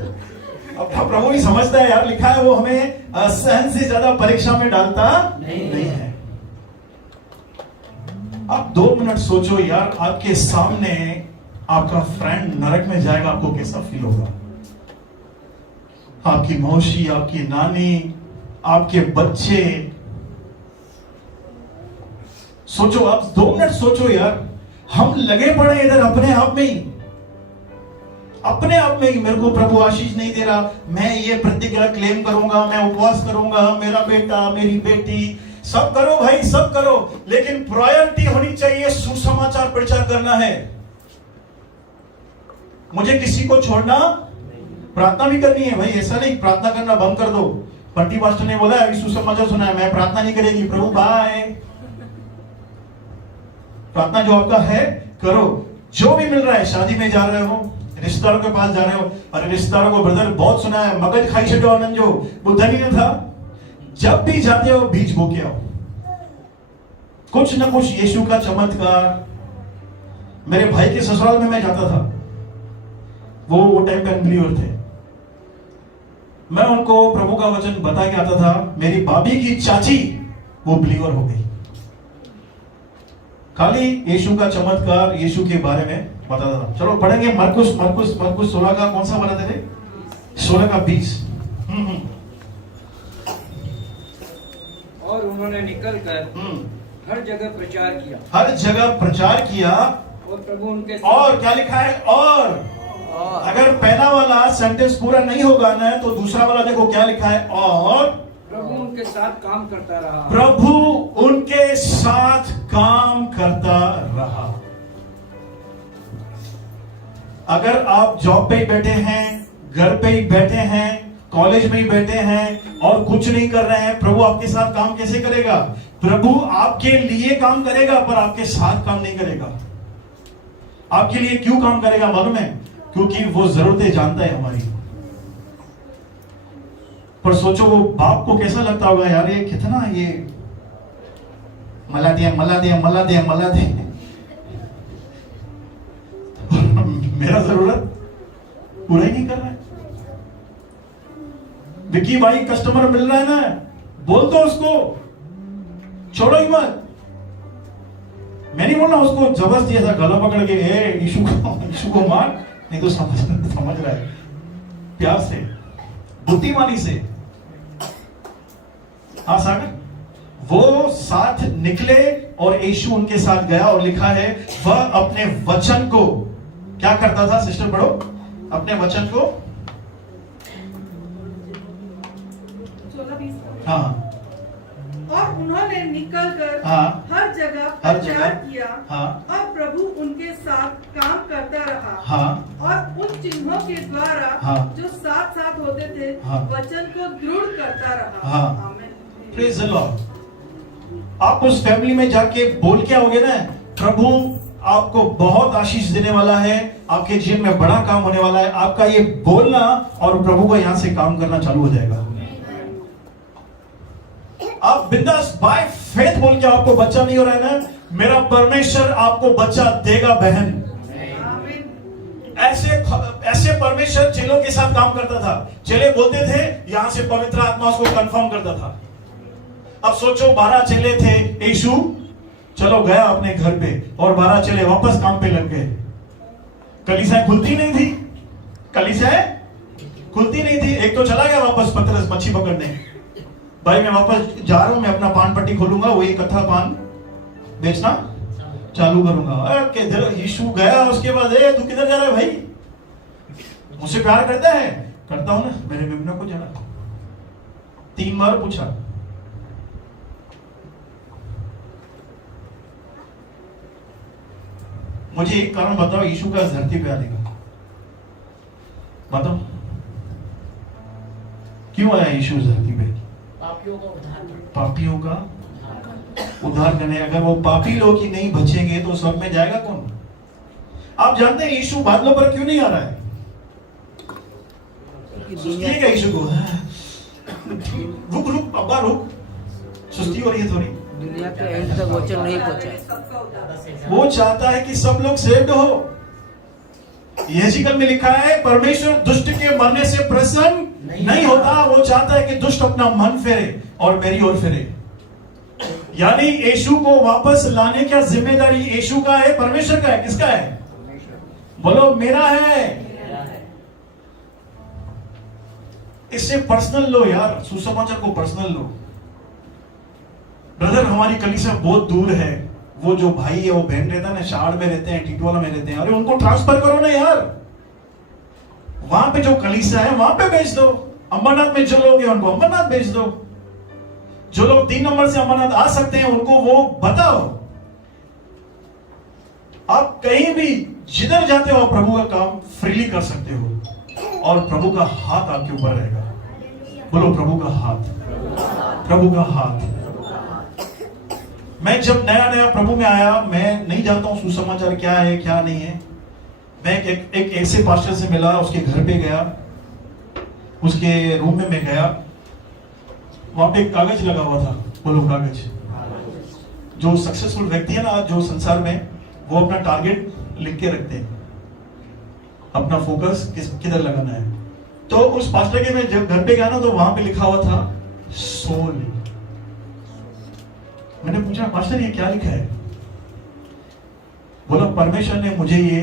अब प्रभु ही समझता है यार, लिखा है वो हमें सहन से ज्यादा परीक्षा में डालता नहीं है। अब 2 मिनट सोचो यार, आपके सामने आपका फ्रेंड नरक में जाएगा, आपको कैसा फील होगा? आपकी मौसी, आपकी नानी, आपके बच्चे, सोचो आप 2 मिनट सोचो यार। हम लगे पड़े इधर अपने आप में ही, मेरे को प्रभु आशीष नहीं दे रहा, मैं ये प्रतिज्ञा क्लेम करूंगा, मैं उपवास करूंगा, मेरा बेटा, मेरी बेटी, सब करो भाई, सब करो, लेकिन प्रायोरिटी होनी चाहिए सुसमाचार प्रचार करना है। मुझे किसी को छोड़ना, प्रार्थना भी करनी है भाई, ऐसा नहीं प्रार्थना करना बंद कर दो। पंटी पास्टर ने बोला अभी सुसमाचार सुना है, मैं प्रार्थना नहीं करेगी, प्रभु बाय। प्रार्थना जो आपका है करो, जो भी मिल रहा है, शादी में जा रहे हो, रिश्तेदारों के पास जा रहे हो, अरे रिश्तेदारों को ब्रदर बहुत सुना है, मगज खाई छो आनंद जो वो धनी न था, जब भी जाते हो बीज बो के आओ, कुछ ना कुछ यीशु का चमत्कार। मेरे भाई के ससुराल में मैं जाता था, वो टाइम पे अनबिलीवर थे, मैं उनको प्रभु का वचन बता के आता था। मेरी भाभी की चाची वो बिलीवर हो गई, खाली यीशु का चमत्कार, यीशु के बारे में बताता था। चलो पढ़ेंगे मरकुस 16 का कौन सा बताते थे? 16 का 20। और उन्होंने निकलकर हर जगह प्रचार किया, और प्रभु उनके साथ। और क्या लिखा है? और अगर पहला वाला सेंटेंस पूरा नहीं होगा ना, तो दूसरा वाला देखो क्या लिखा है, और प्रभु उनके साथ काम करता रहा। प्रभु उनके साथ काम करता रहा। अगर आप जॉब पे ही बैठे हैं, घर पे ही बैठे हैं, कॉलेज में ही बैठे हैं और कुछ नहीं कर रहे हैं, प्रभु आपके साथ काम कैसे करेगा? प्रभु आपके लिए काम करेगा पर आपके साथ काम नहीं करेगा। आपके लिए क्यों काम करेगा मालूम है? क्योंकि वो जरूरतें जानता है हमारी। पर सोचो वो बाप को कैसा लगता होगा, यार ये कितना ये मला दे मेरा जरूरत पूरा ही नहीं कर रहा है। विकी भाई कस्टमर मिल रहा है ना, बोल दो उसको, छोड़ो ही मत। मैं नहीं बोलना उसको जबरदस्ती ऐसा गला पकड़ के यीशु को मार, नहीं तो समझ रहा है, प्यार से, बुद्धिमानी से। हाँ सागर, वो साथ निकले और यीशु उनके साथ गया और लिखा है वह अपने वचन को क्या करता था? सिस्टर पढ़ो, अपने वचन को। हाँ, और उन्होंने निकलकर हाँ, हर जगह हर प्रचार जगह, किया। हाँ, और प्रभु उनके साथ काम करता रहा। हाँ, और उन चिन्हों के द्वारा हाँ, जो साथ साथ होते थे, हाँ, वचन को दृढ़ करता रहा। हाँ, आमीन। Praise the Lord. आप उस फैमिली में जाके बोल के आओगे ना, प्रभु आपको बहुत आशीष देने वाला है, आपके जीवन में बड़ा काम होने वाला है। आपका ये बोलना और प्रभु को यहां से काम करना चालू हो जाएगा। आप बिंदास बाय फेथ बोल के, आपको बच्चा नहीं हो रहा है ना, मेरा परमेश्वर आपको बच्चा देगा बहन। आमीन। ऐसे परमेश्वर चेलों के साथ काम करता था। चेले बोलते थे, यहां से पवित्र आत्मा उसको कंफर्म करता था। अब सोचो 12 चेले थे, यीशु चलो गया अपने घर पे और 12 चेले वापस काम पे लग गए। कलीसियाएं खुलती नहीं थी, कलीसियाएं खुलती नहीं थी। एक तो चला गया वापस पतरस मच्छी पकड़ने, भाई मैं वापस जा रहा हूं, मैं अपना पान पट्टी खोलूंगा, वही कथा पान बेचना चालू करूंगा। यीशु गया, उसके बाद तू किधर जा रहा है भाई? मुझसे प्यार करता है? करता हूं ना, मेरे मेमना को जाना। 3 बार पूछा। मुझे एक कारण बताओ, यीशु का धरती पे आने का बताओ, क्यों आया यीशु धरती पे? पापियों का उद्धार करने। अगर वो पापी लोग ही नहीं बचेंगे तो स्वर्ग में जाएगा कौन? आप जानते हैं यीशु बादलों पर क्यों नहीं आ रहा है? सुस्ती है क्या यीशु को? रुक अब्बा रुक, सुस्ती हो रही है थोड़ी। दुनिया के एंड तक वचन नहीं पहुंचा। वो चाहता है कि सब लोग सेव्ड हो। यहेजकेल में लिखा है परमेश्वर दुष्ट के मरने से प्रसन्न नहीं होता। वो चाहता है कि दुष्ट अपना मन फेरे और मेरी ओर फेरे। यानी यीशु को वापस लाने का जिम्मेदारी यीशु का है, परमेश्वर का है? किसका है? बोलो मेरा है। इससे पर्सनल लो यार, सुसमाचार को पर्सनल लो। ब्रदर हमारी कलीसिया बहुत दूर है, वो जो भाई है वो बहन रहता है ना, शाड़ में रहते हैं, टिटवाला में रहते हैं, अरे उनको ट्रांसफर करो ना यार। वहां पे जो कलीसिया है वहां पे भेज दो। अमरनाथ में जो लोग हैं उनको अमरनाथ भेज दो। जो लोग 3 नंबर से अमरनाथ आ सकते हैं उनको वो बताओ। आप कहीं भी जिधर जाते हो प्रभु का काम फ्रीली कर सकते हो और प्रभु का हाथ आपके ऊपर रहेगा। बोलो प्रभु का हाथ, प्रभु का हाथ। मैं जब नया प्रभु में आया, मैं नहीं जानता हूं सुसमाचार क्या है क्या नहीं है। मैं एक ऐसे पास्टर से मिला, उसके घर पे गया, उसके रूम में मैं गया, वहां पे एक कागज लगा हुआ था। बोलो कागज। जो सक्सेसफुल व्यक्ति है ना जो संसार में, वो अपना टारगेट लिख के रखते हैं, अपना फोकस किधर लगाना है। तो उस पास्टर के मैं जब घर पे गया ना तो वहां पे लिखा हुआ था सोल। मैंने पूछा पास्टर ये क्या लिखा है? बोला परमेश्वर ने मुझे ये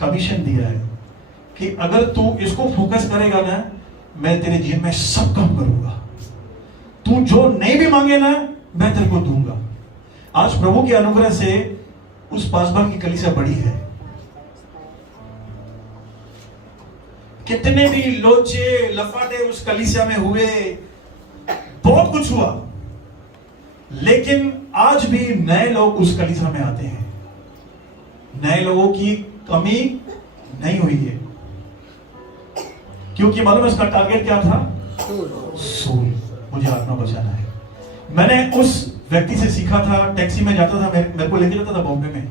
कमीशन दिया है कि अगर तू इसको फोकस करेगा ना, मैं तेरे जीवन में सब काम करूंगा। तू जो नहीं भी मांगे ना, मैं तेरे को दूंगा। आज प्रभु के अनुग्रह से उस पासबान की कलीसिया बड़ी है। कितने भी लोचे लफाटे उस कलीसिया में हुए, बहुत कुछ हुआ, लेकिन आज भी नए लोग उस कलीसिया में आते हैं। नए लोगों की कमी नहीं हुई है, क्योंकि मालूम है उसका टारगेट क्या था? सोल। मुझे आत्मा बचाना है। मैंने उस व्यक्ति से सीखा था, टैक्सी में जाता था, मेरे को लेके जाता था बॉम्बे में,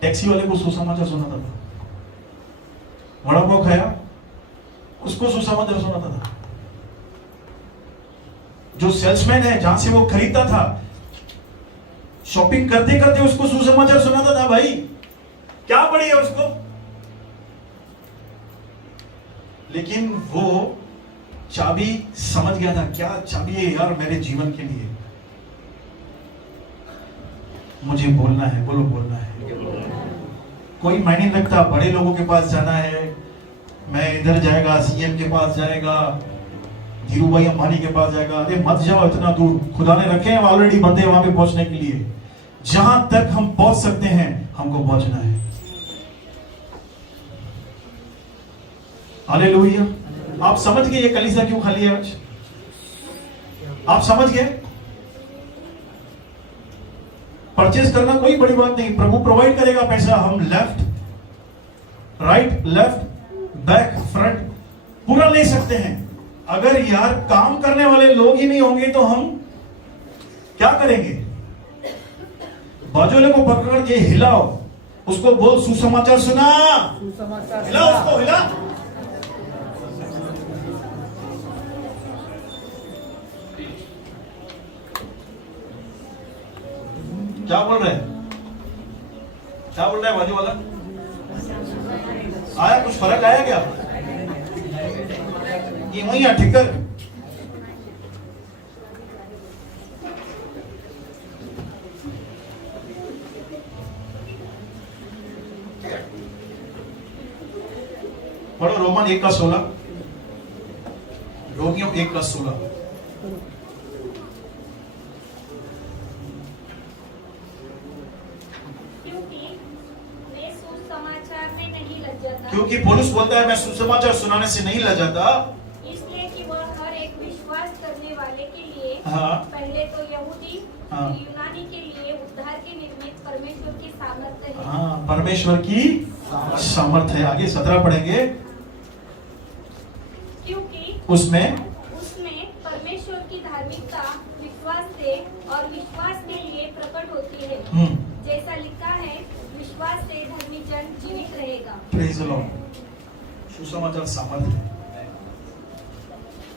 टैक्सी वाले को सुसमाचार सुनाता था। वड़ा पाव खाया, उसको सुसमाचार सुनाता था। जो सेल्समैन है, जहां से वो खरीदता था, शॉपिंग करते करते उसको सुसमाचार सुनाता था। भाई क्या पड़ी है उसको? लेकिन वो चाबी समझ गया था। क्या चाबी है यार मेरे जीवन के लिए? मुझे बोलना है। बोलो, बोलना है। कोई मायने नहीं रखता, बड़े लोगों के पास जाना है, मैं इधर जाएगा, सीएम के पास जाएगा, धीरू भाई अंबानी के पास जाएगा। अरे मत जाओ इतना दूर, खुदा ने रखे हैं ऑलरेडी बंदे वहां पे पहुंचने के लिए। जहां तक हम पहुंच सकते हैं हमको पहुंचना है। हालेलुया। आप समझ गए ये कलीसिया क्यों खाली है आज? आप समझ गए? परचेज करना कोई बड़ी बात नहीं, प्रभु प्रोवाइड करेगा पैसा। हम left right, left back front पूरा ले सकते हैं। अगर यार काम करने वाले लोग ही नहीं होंगे तो हम क्या करेंगे? बाजू वाले को पकड़ के हिलाओ, उसको बोल सुसमाचार सुना, हिला उसको, हिला। क्या बोल रहे हैं? क्या बोल रहा है बाजू वाला? आया कुछ फर्क आया क्या? ये वही ठीक कर। पढ़ो रोमन 1:16, रोमियो 1:16। क्योंकि पौलुस बोलता है मैं सुसमाचार सुनाने से नहीं लजाता, इसलिए कि वह हर एक विश्वास करने वाले के लिए, पहले तो यहूदी फिर यूनानी के लिए उद्धार के निमित्त परमेश्वर की सामर्थ्य है। परमेश्वर की सामर्थ्य है। आगे 17 पढ़ेंगे। क्योंकि उसमें परमेश्वर की धार्मिकता विश्वास से और विश्वास के लिए प्रकट होती है। जैसा लिखा है, विश्वास से धर्मी जन जीवित रहेगा। Praise the Lord. सुसमाचार सामर्थ्य है।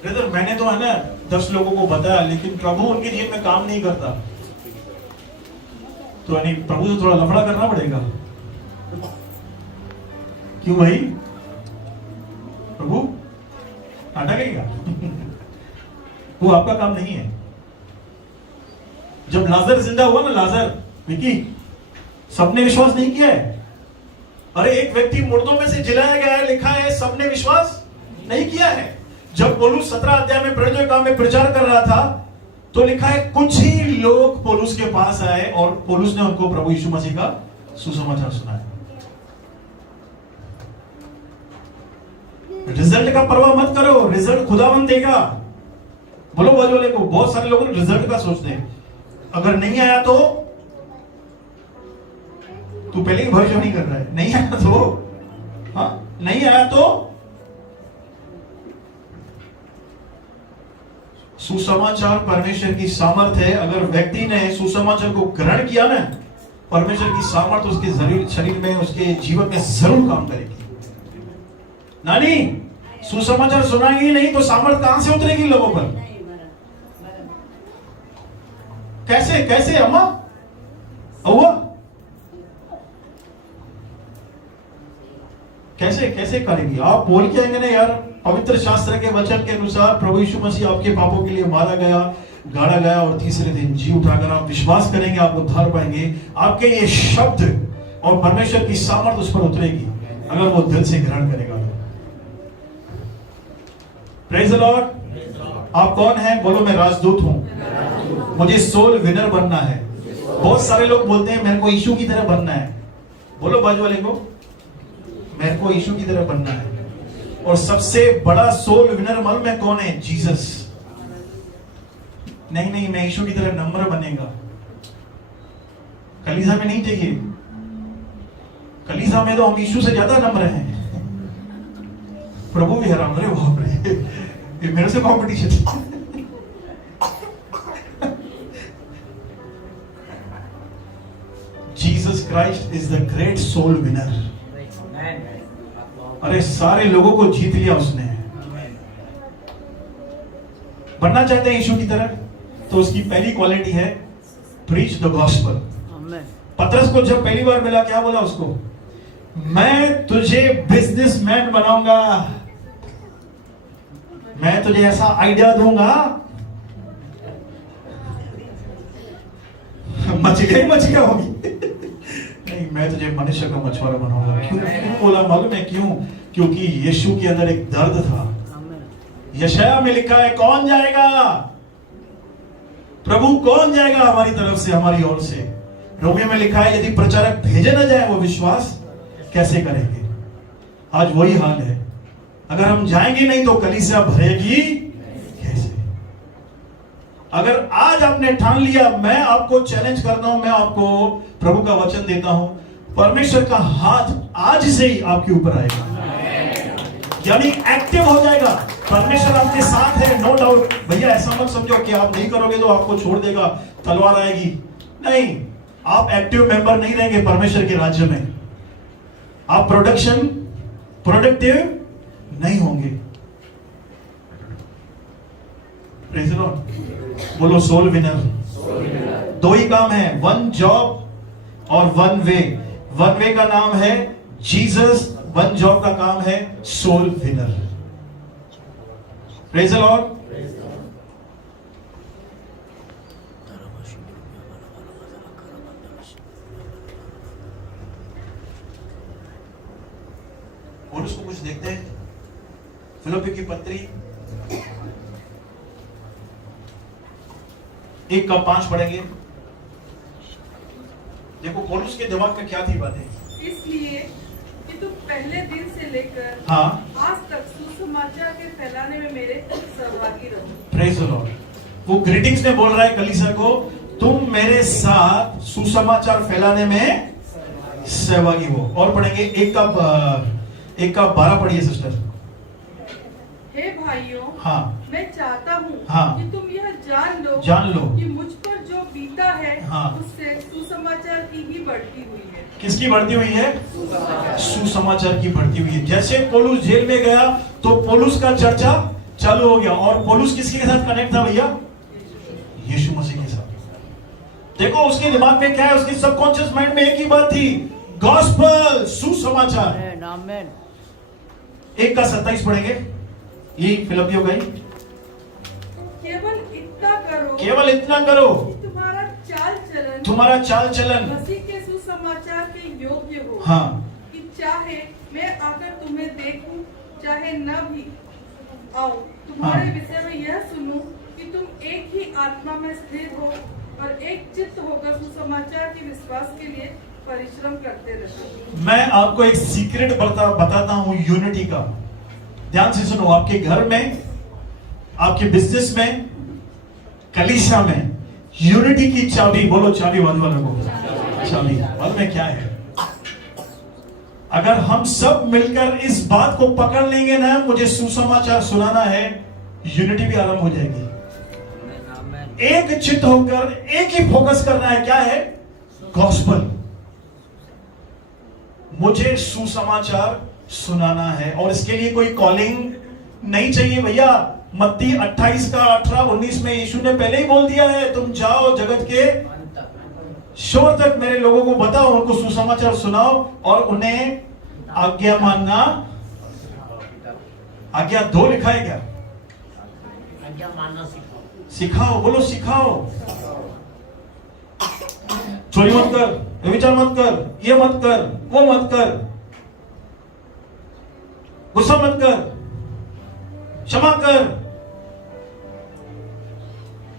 ब्रदर मैंने तो है ना 10 लोगों को बताया, लेकिन प्रभु उनके जीवन में काम नहीं करता, तो यानी प्रभु से थोड़ा लफड़ा करना पड़ेगा। क्यों भाई? प्रभु आटा गएगा वो आपका काम नहीं है। जब लाजर जिंदा हुआ ना, लाजर विकी, सबने विश्वास नहीं किया है। अरे एक व्यक्ति मुर्दों में से जिलाया गया है, लिखा है, सबने विश्वास नहीं किया है। जब पौलुस 17 अध्याय में प्रेरितों काम में प्रचार कर रहा था, तो लिखा है कुछ ही लोग पौलुस के पास आए और पौलुस ने उनको प्रभु यीशु मसीह का सुसमाचार सुनाया। रिजल्ट का परवाह मत करो, रिजल्ट खुदावंद देगा। बोलो बाजू वाले को। बहुत सारे लोग रिजल्ट का सोचते हैं, अगर नहीं आया तो तू पहले ही भविष्यवाणी कर रहा है, नहीं आया तो, हाँ नहीं आया तो। सुसमाचार परमेश्वर की सामर्थ है। अगर व्यक्ति ने सुसमाचार को ग्रहण किया ना, परमेश्वर की सामर्थ उसके शरीर में, उसके जीवन में जरूर काम करेगी। नानी सुसमाचार सुनाएगी नहीं तो सामर्थ कहां से उतरेगी लोगों पर? कैसे कैसे अम्मा हुआ? कैसे कैसे करेगी? आप बोल के आएंगे ना यार, पवित्र शास्त्र के वचन के अनुसार प्रभु यीशु मसीह आपके पापों के लिए मारा गया, गाड़ा गया और तीसरे दिन जी उठाकर आप विश्वास करेंगे, आप उद्धार पाएंगे। आपके ये शब्द और परमेश्वर की सामर्थ उस पर उतरेगी अगर वो दिल से ग्रहण करेगा तो। Praise the Lord. आप कौन हैं? बोलो मैं राजदूत हूं, मुझे सोल विनर बनना है। बहुत सारे लोग बोलते हैं मेरे को यीशु की तरह बनना है। बोलो बाजू वाले को, मेरे को यीशु की तरह बनना है। और सबसे बड़ा सोल विनर मालूम है कौन है? जीसस। नहीं नहीं, मैं यीशु की तरह नम्र बनेगा। कलीसिया में नहीं चाहिए। कलीसिया में तो हम यीशु से ज्यादा नम्र हैं। प्रभु भी हैरान, अरे बाप रे, ये मेरे से competition. Jesus Christ is the great soul winner. अरे सारे लोगों को जीत लिया उसने। बनना चाहते हैं यीशु की तरह, तो उसकी पहली क्वालिटी है प्रीच द गॉस्पेल। पतरस को जब पहली बार मिला, क्या बोला उसको? मैं तुझे बिजनेसमैन बनाऊंगा, मैं तुझे ऐसा आइडिया दूंगा। मछलियां होगी। नहीं, मैं तुझे मनुष्य का मछुआरा बनाऊंगा। क्यों बोला मालूम है? क्यों? क्योंकि यीशु के अंदर एक दर्द था। यशाया में लिखा है, कौन जाएगा प्रभु, कौन जाएगा हमारी तरफ से, हमारी ओर से। रोमी में लिखा है, यदि प्रचारक भेजे न जाए वो विश्वास कैसे करेंगे। आज वही हाल है। अगर हम जाएंगे नहीं तो कलीसिया भरेगी कैसे? अगर आज आपने ठान लिया, मैं आपको चैलेंज करता हूं, मैं आपको प्रभु का वचन देता हूं, परमेश्वर का हाथ आज से ही आपके ऊपर आएगा, यानी एक्टिव हो जाएगा। परमेश्वर आपके साथ है, नो डाउट। भैया ऐसा मत समझो कि आप नहीं करोगे तो आपको छोड़ देगा, तलवार आएगी। नहीं, आप एक्टिव मेंबर नहीं रहेंगे परमेश्वर के राज्य में। आप प्रोडक्टिव नहीं होंगे। Praise the lord. बोलो सोल विनर। दो ही काम है, वन जॉब और वन वे। वन वे का नाम है जीसस, वन जॉब का काम है soul winner. Praise the lord. और उसको कुछ देखते हैं, फिलिप्पी की पत्री 1:5 पढ़ेंगे। देखो पौलुस के दिमाग में क्या थी बातें। इसलिए कि तुम पहले दिन से लेकर हाँ, आज तक सुसमाचार के फैलाने में मेरे सहभागी रहो। Praise the Lord. वो ग्रीटिंग्स में बोल रहा है कलीसिया को, तुम मेरे साथ सुसमाचार फैलाने में सहभागी हो। और पढ़ेंगे 1:12 पढ़िए सिस्टर। हे भाइयों, हाँ, मैं चाहता हूँ हाँ, कि तुम यह जान लो कि मुझ पर जो बीता है, हाँ, उससे सुसमाचार की ही बढ़ती हुई है। किसकी बढ़ती हुई है? सुसमाचार की बढ़ती हुई है। जैसे पौलुस जेल में गया तो पौलुस का चर्चा चालू हो गया। और पौलुस किसके साथ कनेक्ट था भैया? यीशु मसीह के साथ। देखो उसके दिमाग में क्या है, उसकी सबकॉन्शियस माइंड में एक ही बात थी, गॉस्पेल, सुसमाचार। 1:27 पढ़ेंगे। ये फिलिप्पी हो गई। केवल इतना करो कि तुम्हारा चाल चलन मसीह के सुसमाचार के योग्य हो। हाँ, कि चाहे मैं आकर तुम्हें देखूं, चाहे न भी आओ, तुम्हारे हाँ, विषय में यह सुनूं कि तुम एक ही आत्मा में स्थिर हो और एक चित्त होकर सुसमाचार के विश्वास के लिए परिश्रम करते रहो। मैं आपको एक सीक्रेट बताता हूं यूनिटी का। ध्यान से सुनो। आपके घर में, आपके बिजनेस में, कलीसिया में यूनिटी की चाबी, बोलो चाबी बाजू वालों को, चाबी मालूम है क्या है? अगर हम सब मिलकर इस बात को पकड़ लेंगे ना, मुझे सुसमाचार सुनाना है, यूनिटी भी आरंभ हो जाएगी। एक चित्त होकर एक ही फोकस करना है, क्या है? गॉस्पेल। मुझे सुसमाचार सुनाना है और इसके लिए कोई कॉलिंग नहीं चाहिए भैया। मत्ती 28:18-19 में यीशु ने पहले ही बोल दिया है, तुम जाओ जगत के शोर तक मेरे लोगों को बताओ, उनको सुसमाचार सुनाओ और उन्हें आज्ञा मानना। आज्ञा 2 लिखा है क्या? आज्ञा मानना सिखाओ। बोलो सिखाओ। चोरी मत कर, व्यभिचार मत कर, ये मत कर, वो मत कर, गुस्सा मत कर, क्षमा कर।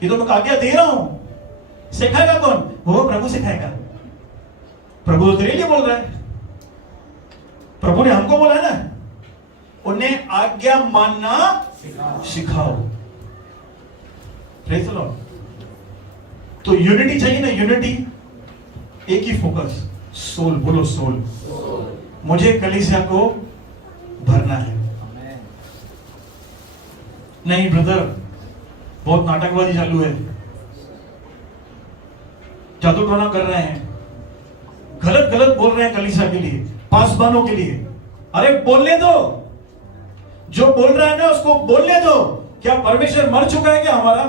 ये तो मैं आज्ञा दे रहा हूं। सिखाएगा कौन? वो प्रभु सिखाएगा। प्रभु तो तेरे लिए बोल रहा है, प्रभु ने हमको बोला है ना, उन्हें आज्ञा मानना सिखाओ। Praise the Lord. तो यूनिटी चाहिए ना, यूनिटी, एक ही फोकस, सोल, बोलो सोल। मुझे कलीसिया को भरना है। नहीं ब्रदर, बहुत नाटकबाजी चालू है, जादू टोना कर रहे हैं, गलत गलत बोल रहे हैं कलीसिया के लिए, पासवानों के लिए। अरे बोलने दो, जो बोल रहा है ना उसको बोलने दो। क्या परमेश्वर मर चुका है क्या हमारा?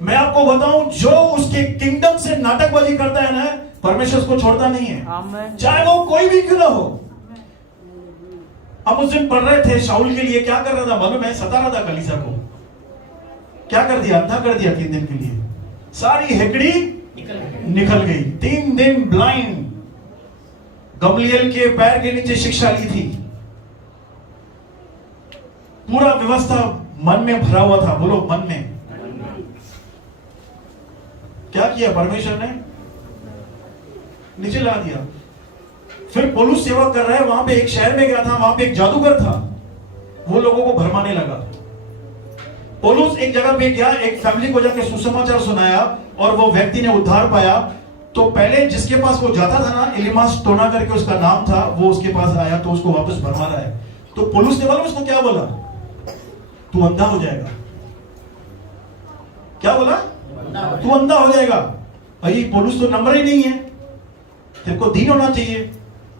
मैं आपको बताऊं, जो उसके किंगडम से नाटकबाजी करता है ना, परमेश्वर उसको छोड़ता नहीं है, चाहे वो कोई भी क्यों ना हो। हम उस दिन पढ़ रहे थे, शाऊल के लिए क्या कर रहा था मालूम है? सता रहा था कलीसिया को। क्या कर दिया? अंधा कर दिया 3 दिन के लिए, सारी हेकड़ी निकल गई। 3 दिन ब्लाइंड, गमलियल के पैर के नीचे शिक्षा ली थी। पूरा व्यवस्था मन में भरा हुआ था, बोलो मन में। क्या किया परमेश्वर ने? नीचे ला दिया। फिर पौलुस सेवा कर रहा है, वहां पे एक शहर में गया था, वहां पे एक जादूगर था, वो लोगों को भरमाने लगा। पौलुस एक जगह पे गया, एक फैमिली को जाके सुसमाचार सुनाया और वो व्यक्ति ने उद्धार पाया। तो पहले जिसके पास वो जाता था ना, इलिमास टोना करके उसका नाम था, वो उसके पास आया तो उसको वापस भरमा रहा है। तो पौलुस ने बोला, उसको क्या बोला? तू अंधा हो जाएगा। क्या बोला? तू अंधा हो जाएगा। भाई पौलुस तो नंबर ही नहीं है, तेरे को दीन होना चाहिए।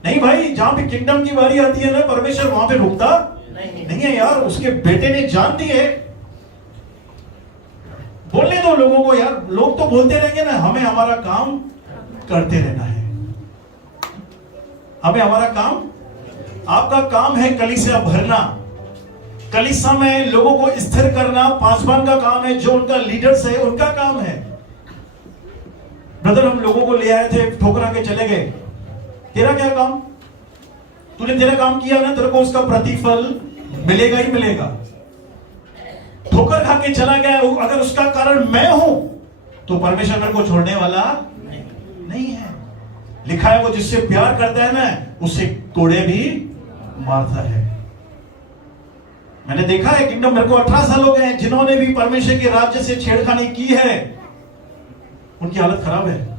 नहीं भाई, जहां पे किंगडम की बारी आती है ना, परमेश्वर वहां पे रुकता नहीं है यार। उसके बेटे ने जान दी है। बोलने दो लोगों को यार, लोग तो बोलते रहेंगे ना, हमें हमारा काम करते रहना है। हमें हमारा काम, आपका काम है कलीसिया भरना, कलीसिया में लोगों को स्थिर करना। पासवान का काम है, जो उनका लीडर्स है उनका काम है। ब्रदर, हम लोगों को ले आए थे, ठोकरा के चले गए। तेरा क्या काम? तूने तेरा काम किया ना, तेरे को उसका प्रतिफल मिलेगा ही मिलेगा। ठोकर खा के चला गया, अगर उसका कारण मैं हूं तो परमेश्वर मेरे को छोड़ने वाला नहीं है। लिखा है, वो जिससे प्यार करता है ना, उससे कोड़े भी मारता है। मैंने देखा है किंगडम, मेरे को 18 साल हो गए हैं, जिन्होंने भी परमेश्वर के राज्य से छेड़खानी की है, उनकी हालत खराब है।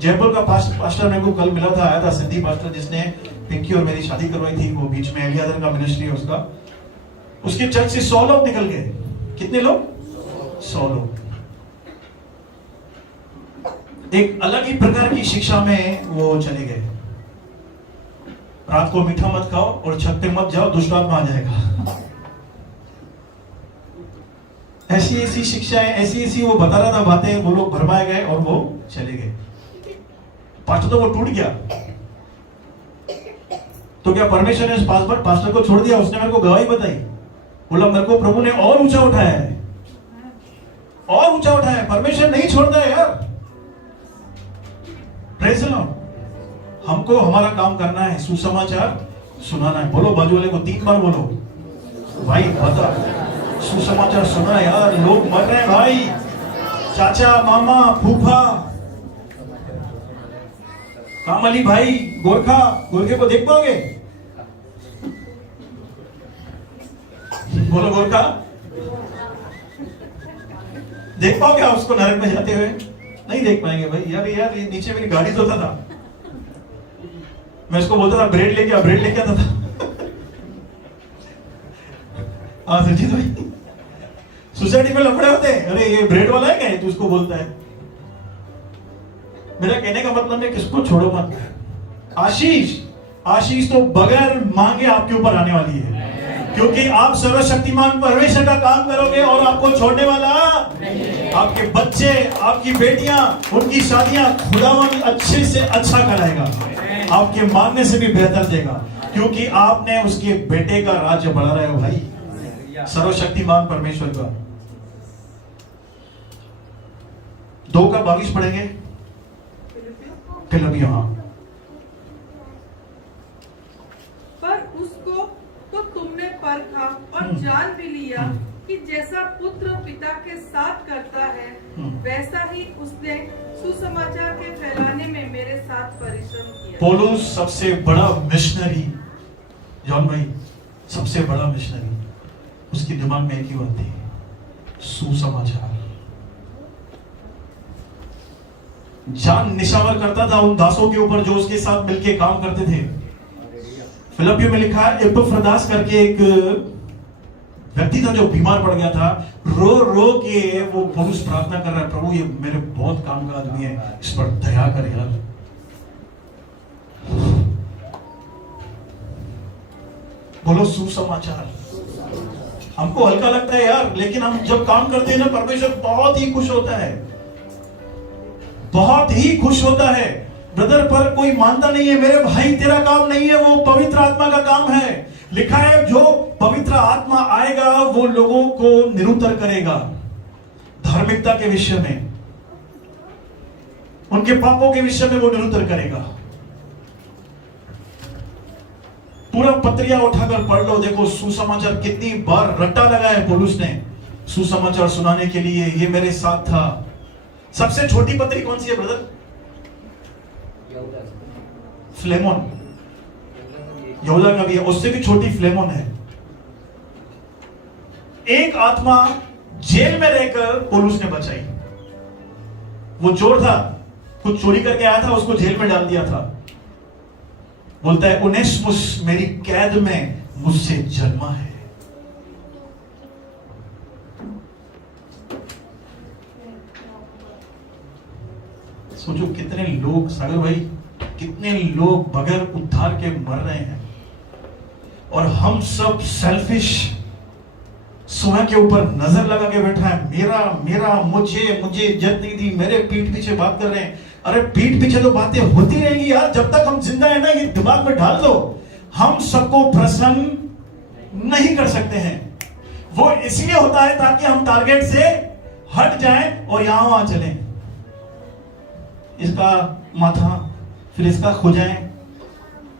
जयपुर का पास्टर मेरे को कल मिला था, आया था सिंधी पास्टर, जिसने पिंकी और मेरी शादी करवाई थी। वो बीच में एलियादर का मिनिस्ट्री है उसका। उसके चर्च से 100 लोग निकल गए। कितने लोग? 100 लोग। एक अलग ही प्रकार की शिक्षा में वो चले गए। रात को मीठा मत खाओ और छत पे मत जाओ, दुष्ट आत्मा आ जाएगा। ऐसी ऐसी शिक्षाएं, ऐसी ऐसी वो बता रहा था बातें, वो लोग भरमाए गए और वो चले गए। पास्टर तो वो टूट गया। तो क्या परमेश्वर ने उस पास्टर को छोड़ दिया? उसने मेरे को गवाही बताई, बोला मेरे को प्रभु ने और ऊंचा उठाया है, और ऊंचा उठाया है। परमेश्वर नहीं छोड़ता है यार। Praise the Lord. हमको हमारा काम करना है, सुसमाचार सुनाना है। बोलो बाजू वाले को 3 बार बोलो, भाई बता, सुसमाचार सुना यार, लोग मर रहे हैं भाई। चाचा, मामा, फूफा, कामली भाई, गोरखे को देख पाओगे? बोलो गोरखा, देख पाओगे आप उसको नरक में जाते हुए? नहीं देख पाएंगे भाई। यार ये नीचे मेरी गाड़ी धोता था, मैं उसको बोलता था ब्रेड लेके आ, ब्रेड लेके आता था। सुरजीत भाई, सोसाइटी में लफड़े होते हैं, अरे ये ब्रेड वाला है क्या, तू उसको बोलता है। मेरा कहने का मतलब है किसको छोड़ो मत। आशीष तो बगैर मांगे आपके ऊपर आने वाली है, क्योंकि आप सर्वशक्तिमान परमेश्वर का काम करोगे और आपको छोड़ने वाला आपके बच्चे, आपकी बेटियां, उनकी शादियां खुदावन अच्छे से अच्छा कराएगा, आपके मांगने से भी बेहतर देगा, क्योंकि आपने उसके बेटे का राज्य बढ़ा रहे हो भाई, सर्वशक्तिमान परमेश्वर का। 2:22 पढ़ेंगे फिलिपियों। हाँ, पर उसको तो तुमने परखा और जान भी लिया कि जैसा पुत्र पिता के साथ करता है, वैसा ही उसने सुसमाचार के फैलाने में मेरे साथ परिश्रम किया। पौलुस सबसे बड़ा मिशनरी, जॉन भाई सबसे बड़ा मिशनरी, उसके दिमाग में एक ही बात थी, सुसमाचार। जान निशावर करता था उन दासों के ऊपर जो उसके साथ मिलके काम करते थे। फिलिप्पियों में लिखा है, एपफ्रदास करके एक व्यक्ति था जो बीमार पड़ गया था। रो रो के वो पुरुष प्रार्थना कर रहा है, प्रभु ये मेरे बहुत काम का आदमी है, इस पर दया कर यार। बोलो सुसमाचार। हमको हल्का लगता है यार, लेकिन हम जब काम करते हैं ना, परमेश्वर बहुत ही खुश होता है, बहुत ही खुश होता है। ब्रदर पर कोई मानता नहीं है, मेरे भाई तेरा काम नहीं है, वो पवित्र आत्मा का काम है। लिखा है जो पवित्र आत्मा आएगा वो लोगों को निरुत्तर करेगा धार्मिकता के विषय में, उनके पापों के विषय में वो निरुत्तर करेगा। पूरा पत्रिया उठाकर पढ़ लो, देखो सुसमाचार कितनी बार रट्टा लगाया है पौलुस ने सुसमाचार सुनाने के लिए। ये मेरे साथ था। सबसे छोटी पत्री कौन सी है ब्रदर? फिलेमोन। यहूदा का भी है, उससे भी छोटी फिलेमोन है। एक आत्मा जेल में रहकर पौलुस ने बचाई। वो चोर था, कुछ चोरी करके आया था, उसको जेल में डाल दिया था। बोलता है उनेसिमुस मेरी कैद में मुझसे जन्मा है। सोचो कितने लोग, सागर भाई, कितने लोग बगैर उद्धार के मर रहे हैं, और हम सब सेल्फिश स्वयं के ऊपर नजर लगा के बैठा है। मेरा मेरा मुझे मुझे इज्जत नहीं दी, मेरे पीठ पीछे बात कर रहे हैं। अरे पीठ पीछे तो बातें होती रहेंगी यार, जब तक हम जिंदा है ना, ये दिमाग में डाल दो। हम सबको प्रसन्न नहीं कर सकते हैं। वो इसलिए होता है ताकि हम टारगेट से हट जाएं और यहां वहां चलें। इसका माथा, फिर इसका खुजाएं,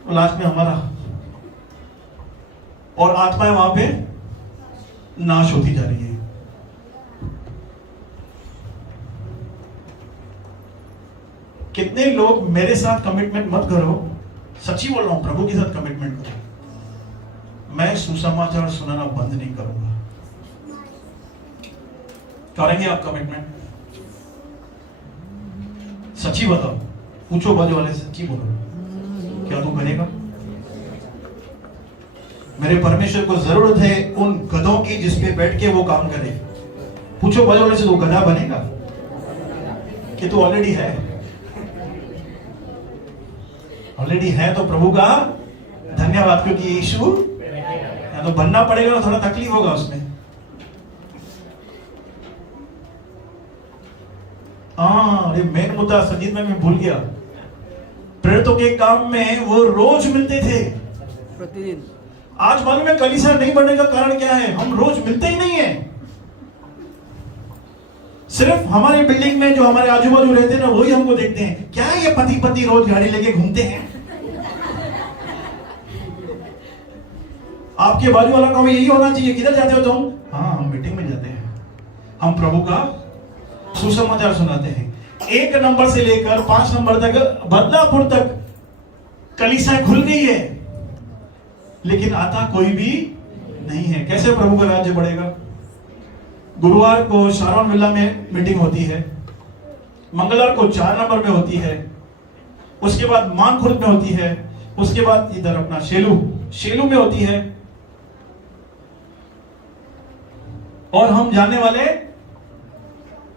और लास्ट में हमारा, और आत्माएं वहां पे नाश होती जा रही है। कितने लोग मेरे साथ कमिटमेंट मत करो, सच्ची बोल रहा हूं, प्रभु के साथ कमिटमेंट करो। मैं सुसमाचार सुनाना बंद नहीं करूंगा। करेंगे आप कमिटमेंट? सच्ची बताओ, पूछो बाजू वाले से, सच्ची बोलो, क्या तू करेगा? मेरे परमेश्वर को जरूरत है उन गधों की जिसपे बैठ के वो काम करे। पूछो बाजू वाले से, तू गधा बनेगा कि तू ऑलरेडी है? ऑलरेडी है तो प्रभु का धन्यवाद, क्योंकि यीशु या तो बनना पड़ेगा, थोड़ा तकलीफ होगा उसमें। अरे मेन मुद्दा संगीत में मैं भूल गया। प्रेरितों के काम में वो रोज मिलते थे, प्रतिदिन। आज मालूम है कलीसिया नहीं बढ़ने का कारण क्या है? हम रोज मिलते ही नहीं है। सिर्फ हमारे बिल्डिंग में जो हमारे आजू बाजू रहते हैं ना, वही हमको देखते हैं। क्या ये पति पति रोज गाड़ी लेके घूमते हैं? आपके बाजू वाला काम यही होना चाहिए। किधर जाते हो तुम? हाँ, हम मीटिंग में जाते हैं, हम प्रभु का सुसमाचार सुनाते हैं। 1 नंबर से लेकर 5 नंबर तक, बदलापुर तक कलीसिया खुल गई है, लेकिन आता कोई भी नहीं है। कैसे प्रभु का राज्य बढ़ेगा? गुरुवार को शारोन विला में मीटिंग होती है, मंगलवार को 4 नंबर में होती है, उसके बाद मानखुर्द में होती है, उसके बाद इधर अपना शेलू में होती है, और हम जाने वाले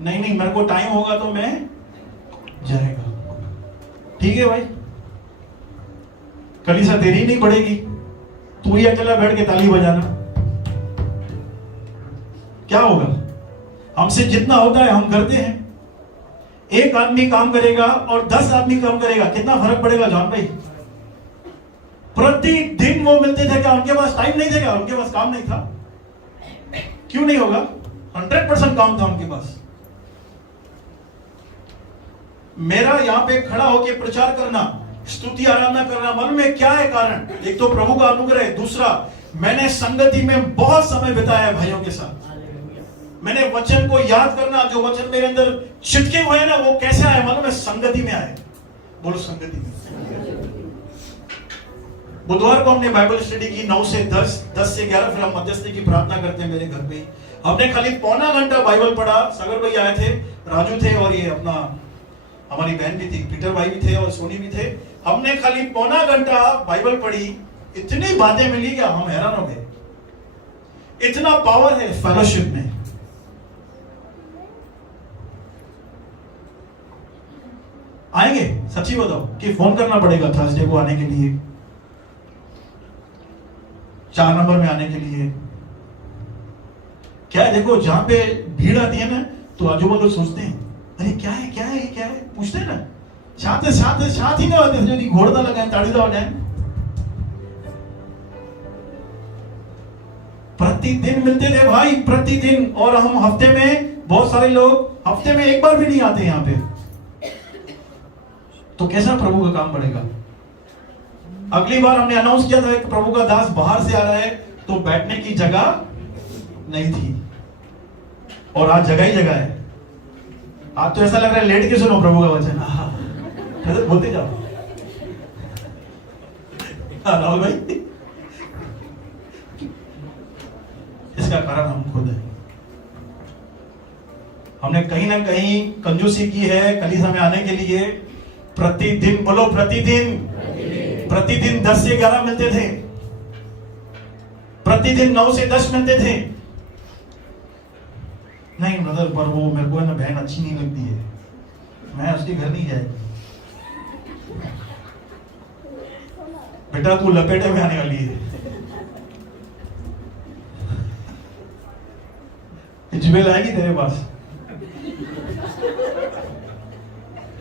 नहीं, मेरे को टाइम होगा तो मैं जाएगा। ठीक है भाई, कलीसिया तेरी नहीं बढ़ेगी, तू ही अकेला बैठ के ताली बजाना, क्या होगा? हमसे जितना होता है हम करते हैं। एक आदमी काम करेगा और 10 आदमी काम करेगा, कितना फर्क पड़ेगा जॉन भाई? प्रतिदिन वो मिलते थे, क्या उनके पास टाइम नहीं था? क्या उनके पास काम नहीं था? क्यों नहीं होगा? 100% काम था उनके पास। मेरा यहां पे खड़ा होकर प्रचार करना, स्तुति आराधना करना, मन में क्या है कारण? एक तो प्रभु का अनुग्रह है, दूसरा मैंने संगति में बहुत समय बिताया है भाइयों के साथ। मैंने वचन को याद करना, जो वचन मेरे अंदर छिटके हुए हैं ना, वो कैसे आए मालूम है? संगति में आए। बोलो संगति में। बुधवार को हमने बाइबल स्टडी की 9 से 10, 10 से 11, फिर हम मध्यस्थी की प्रार्थना करते हैं मेरे घर पे। हमने खाली पौना घंटा बाइबल पढ़ा। सागर भाई आए थे, राजू थे, और ये अपना हमारी बहन भी थी, पीटर भाई भी थे, और सोनी भी थे। हमने खाली पौना घंटा बाइबल पढ़ी, इतनी बातें मिली कि हम हैरान हो गए। इतना पावर है फेलोशिप में। आएंगे? सच्ची बताओ कि फोन करना पड़ेगा थर्सडे को आने के लिए, 4 नंबर में आने के लिए। क्या है, देखो जहां पे भीड़ आती है ना, तो आजू बाजू सोचते हैं अरे क्या है क्या है क्या है, पूछते हैं ना, साथ ही ना आते थे, घोड़ता लगाए ताड़ी दवा जाए। प्रतिदिन मिलते थे भाई, प्रतिदिन। और हम हफ्ते में, बहुत सारे लोग हफ्ते में एक बार भी नहीं आते यहाँ पे। तो कैसा प्रभु का काम बढ़ेगा? अगली बार हमने अनाउंस किया था कि प्रभु का दास बाहर से आ रहा है, तो बैठने की जगह नहीं थी, और आज जगह ही जगह है। आज तो ऐसा लग रहा है लेट के सुनो प्रभु का वचन। बोलते जाओ। राहुल भाई, इसका कारण हम खुद हैं। हमने कहीं ना कहीं कंजूसी की है कलीसिया में आने के लिए। प्रतिदिन, बोलो प्रतिदिन 10 से 11 मिलते थे, प्रतिदिन 9 से 10 मिलते थे। नहीं ब्रदर, पर वो मेरे को ना बहन अच्छी नहीं लगती है, मैं उसके घर नहीं जाएगी। बेटा तू लपेटे में आने वाली है। इजबेल आएगी तेरे पास,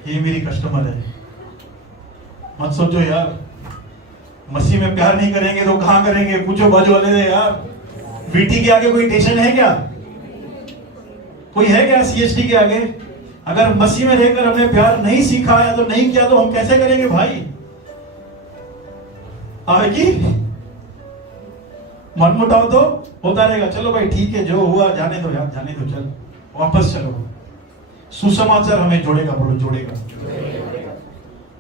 ये मेरी कस्टमर है। मत सोचो यार, मसीह में प्यार नहीं करेंगे तो कहां करेंगे? पूछो बाजू वाले से यार, वीटी के आगे कोई स्टेशन है क्या? कोई है क्या सीएसटी के आगे? अगर मसीह में रहकर हमने प्यार नहीं सीखा या तो नहीं किया, तो हम कैसे करेंगे भाई? आएगी मनमुटाव तो होता रहेगा। चलो भाई ठीक है, जो हुआ जाने दो यार, जाने दो, चल वापस चलो। सुसमाचार हमें जोड़ेगा, बोलो जोड़ेगा।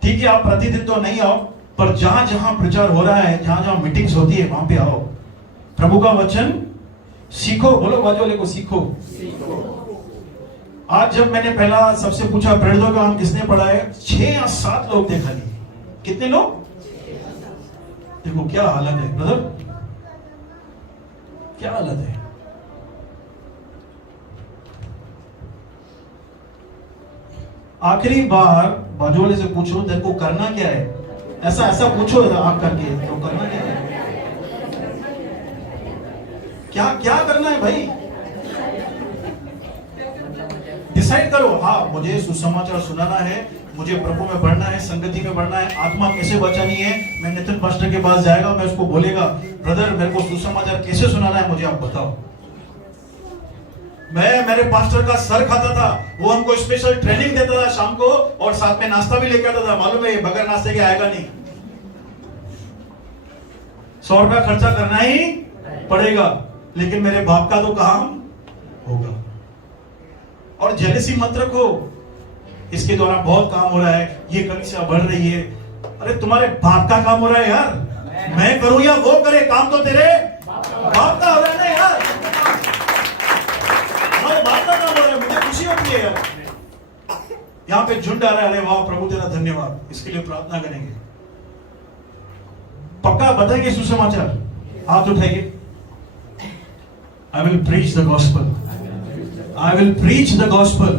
ठीक है, आप प्रतिदिन तो नहीं आओ, पर जहां जहां प्रचार हो रहा है, जहां जहां मीटिंग्स होती है, वहां पे आओ, प्रभु का वचन सीखो। बोलो बाजू वाले को, सीखो। आज जब मैंने पहला सबसे पूछा प्रेरितों का हम किसने पढ़ा है, 6 या 7 लोग थे खाली। कितने लोग? देखो क्या हालत है ब्रदर, क्या हालत है। आखिरी बार बाजू वाले से पूछो तेरे को करना क्या है, ऐसा पूछो आप करके, तो करना क्या है, क्या करना है भाई? डिसाइड करो। हाँ, मुझे सुसमाचार सुनाना है, मुझे प्रभु में बढ़ना है, संगति में बढ़ना है, आत्मा कैसे बचानी है। मैं नितिन पास्टर के पास जाएगा, मैं उसको बोलेगा ब्रदर मेरे को सुसमाचार कैसे सुनाना है, मुझे आप बताओ। मेरे पास्टर का सर खाता था, वो हमको स्पेशल ट्रेनिंग देता था शाम को, और साथ में नाश्ता भी लेके आता था। मालूम है बगैर नाश्ते के आएगा नहीं, 100 रुपया खर्चा करना ही पड़ेगा। लेकिन मेरे बाप का तो काम होगा। और जेलसी मत रखो, इसके द्वारा बहुत काम हो रहा है, ये कलीसिया बढ़ रही है। अरे तुम्हारे बाप का काम हो रहा है यार, मैं करूं या वो करे, काम तो तेरे बाप का हो रहा है ना यार। हमारे बाप का काम हो रहा है, मुझे खुशी होती है यार। यहाँ पे झुंड आ रहा है, अरे वाह प्रभु तेरा धन्यवाद, इसके लिए प्रार्थना करेंगे। पक्का बताएंगे सुसमाचार, हाथ उठाइए। I will preach the gospel. I will preach the gospel.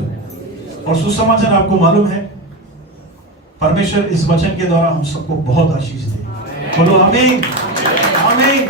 और सुसमाचार आपको मालूम है, परमेश्वर इस वचन के द्वारा हम सबको बहुत आशीष दे। बोलो आमीन, आमीन।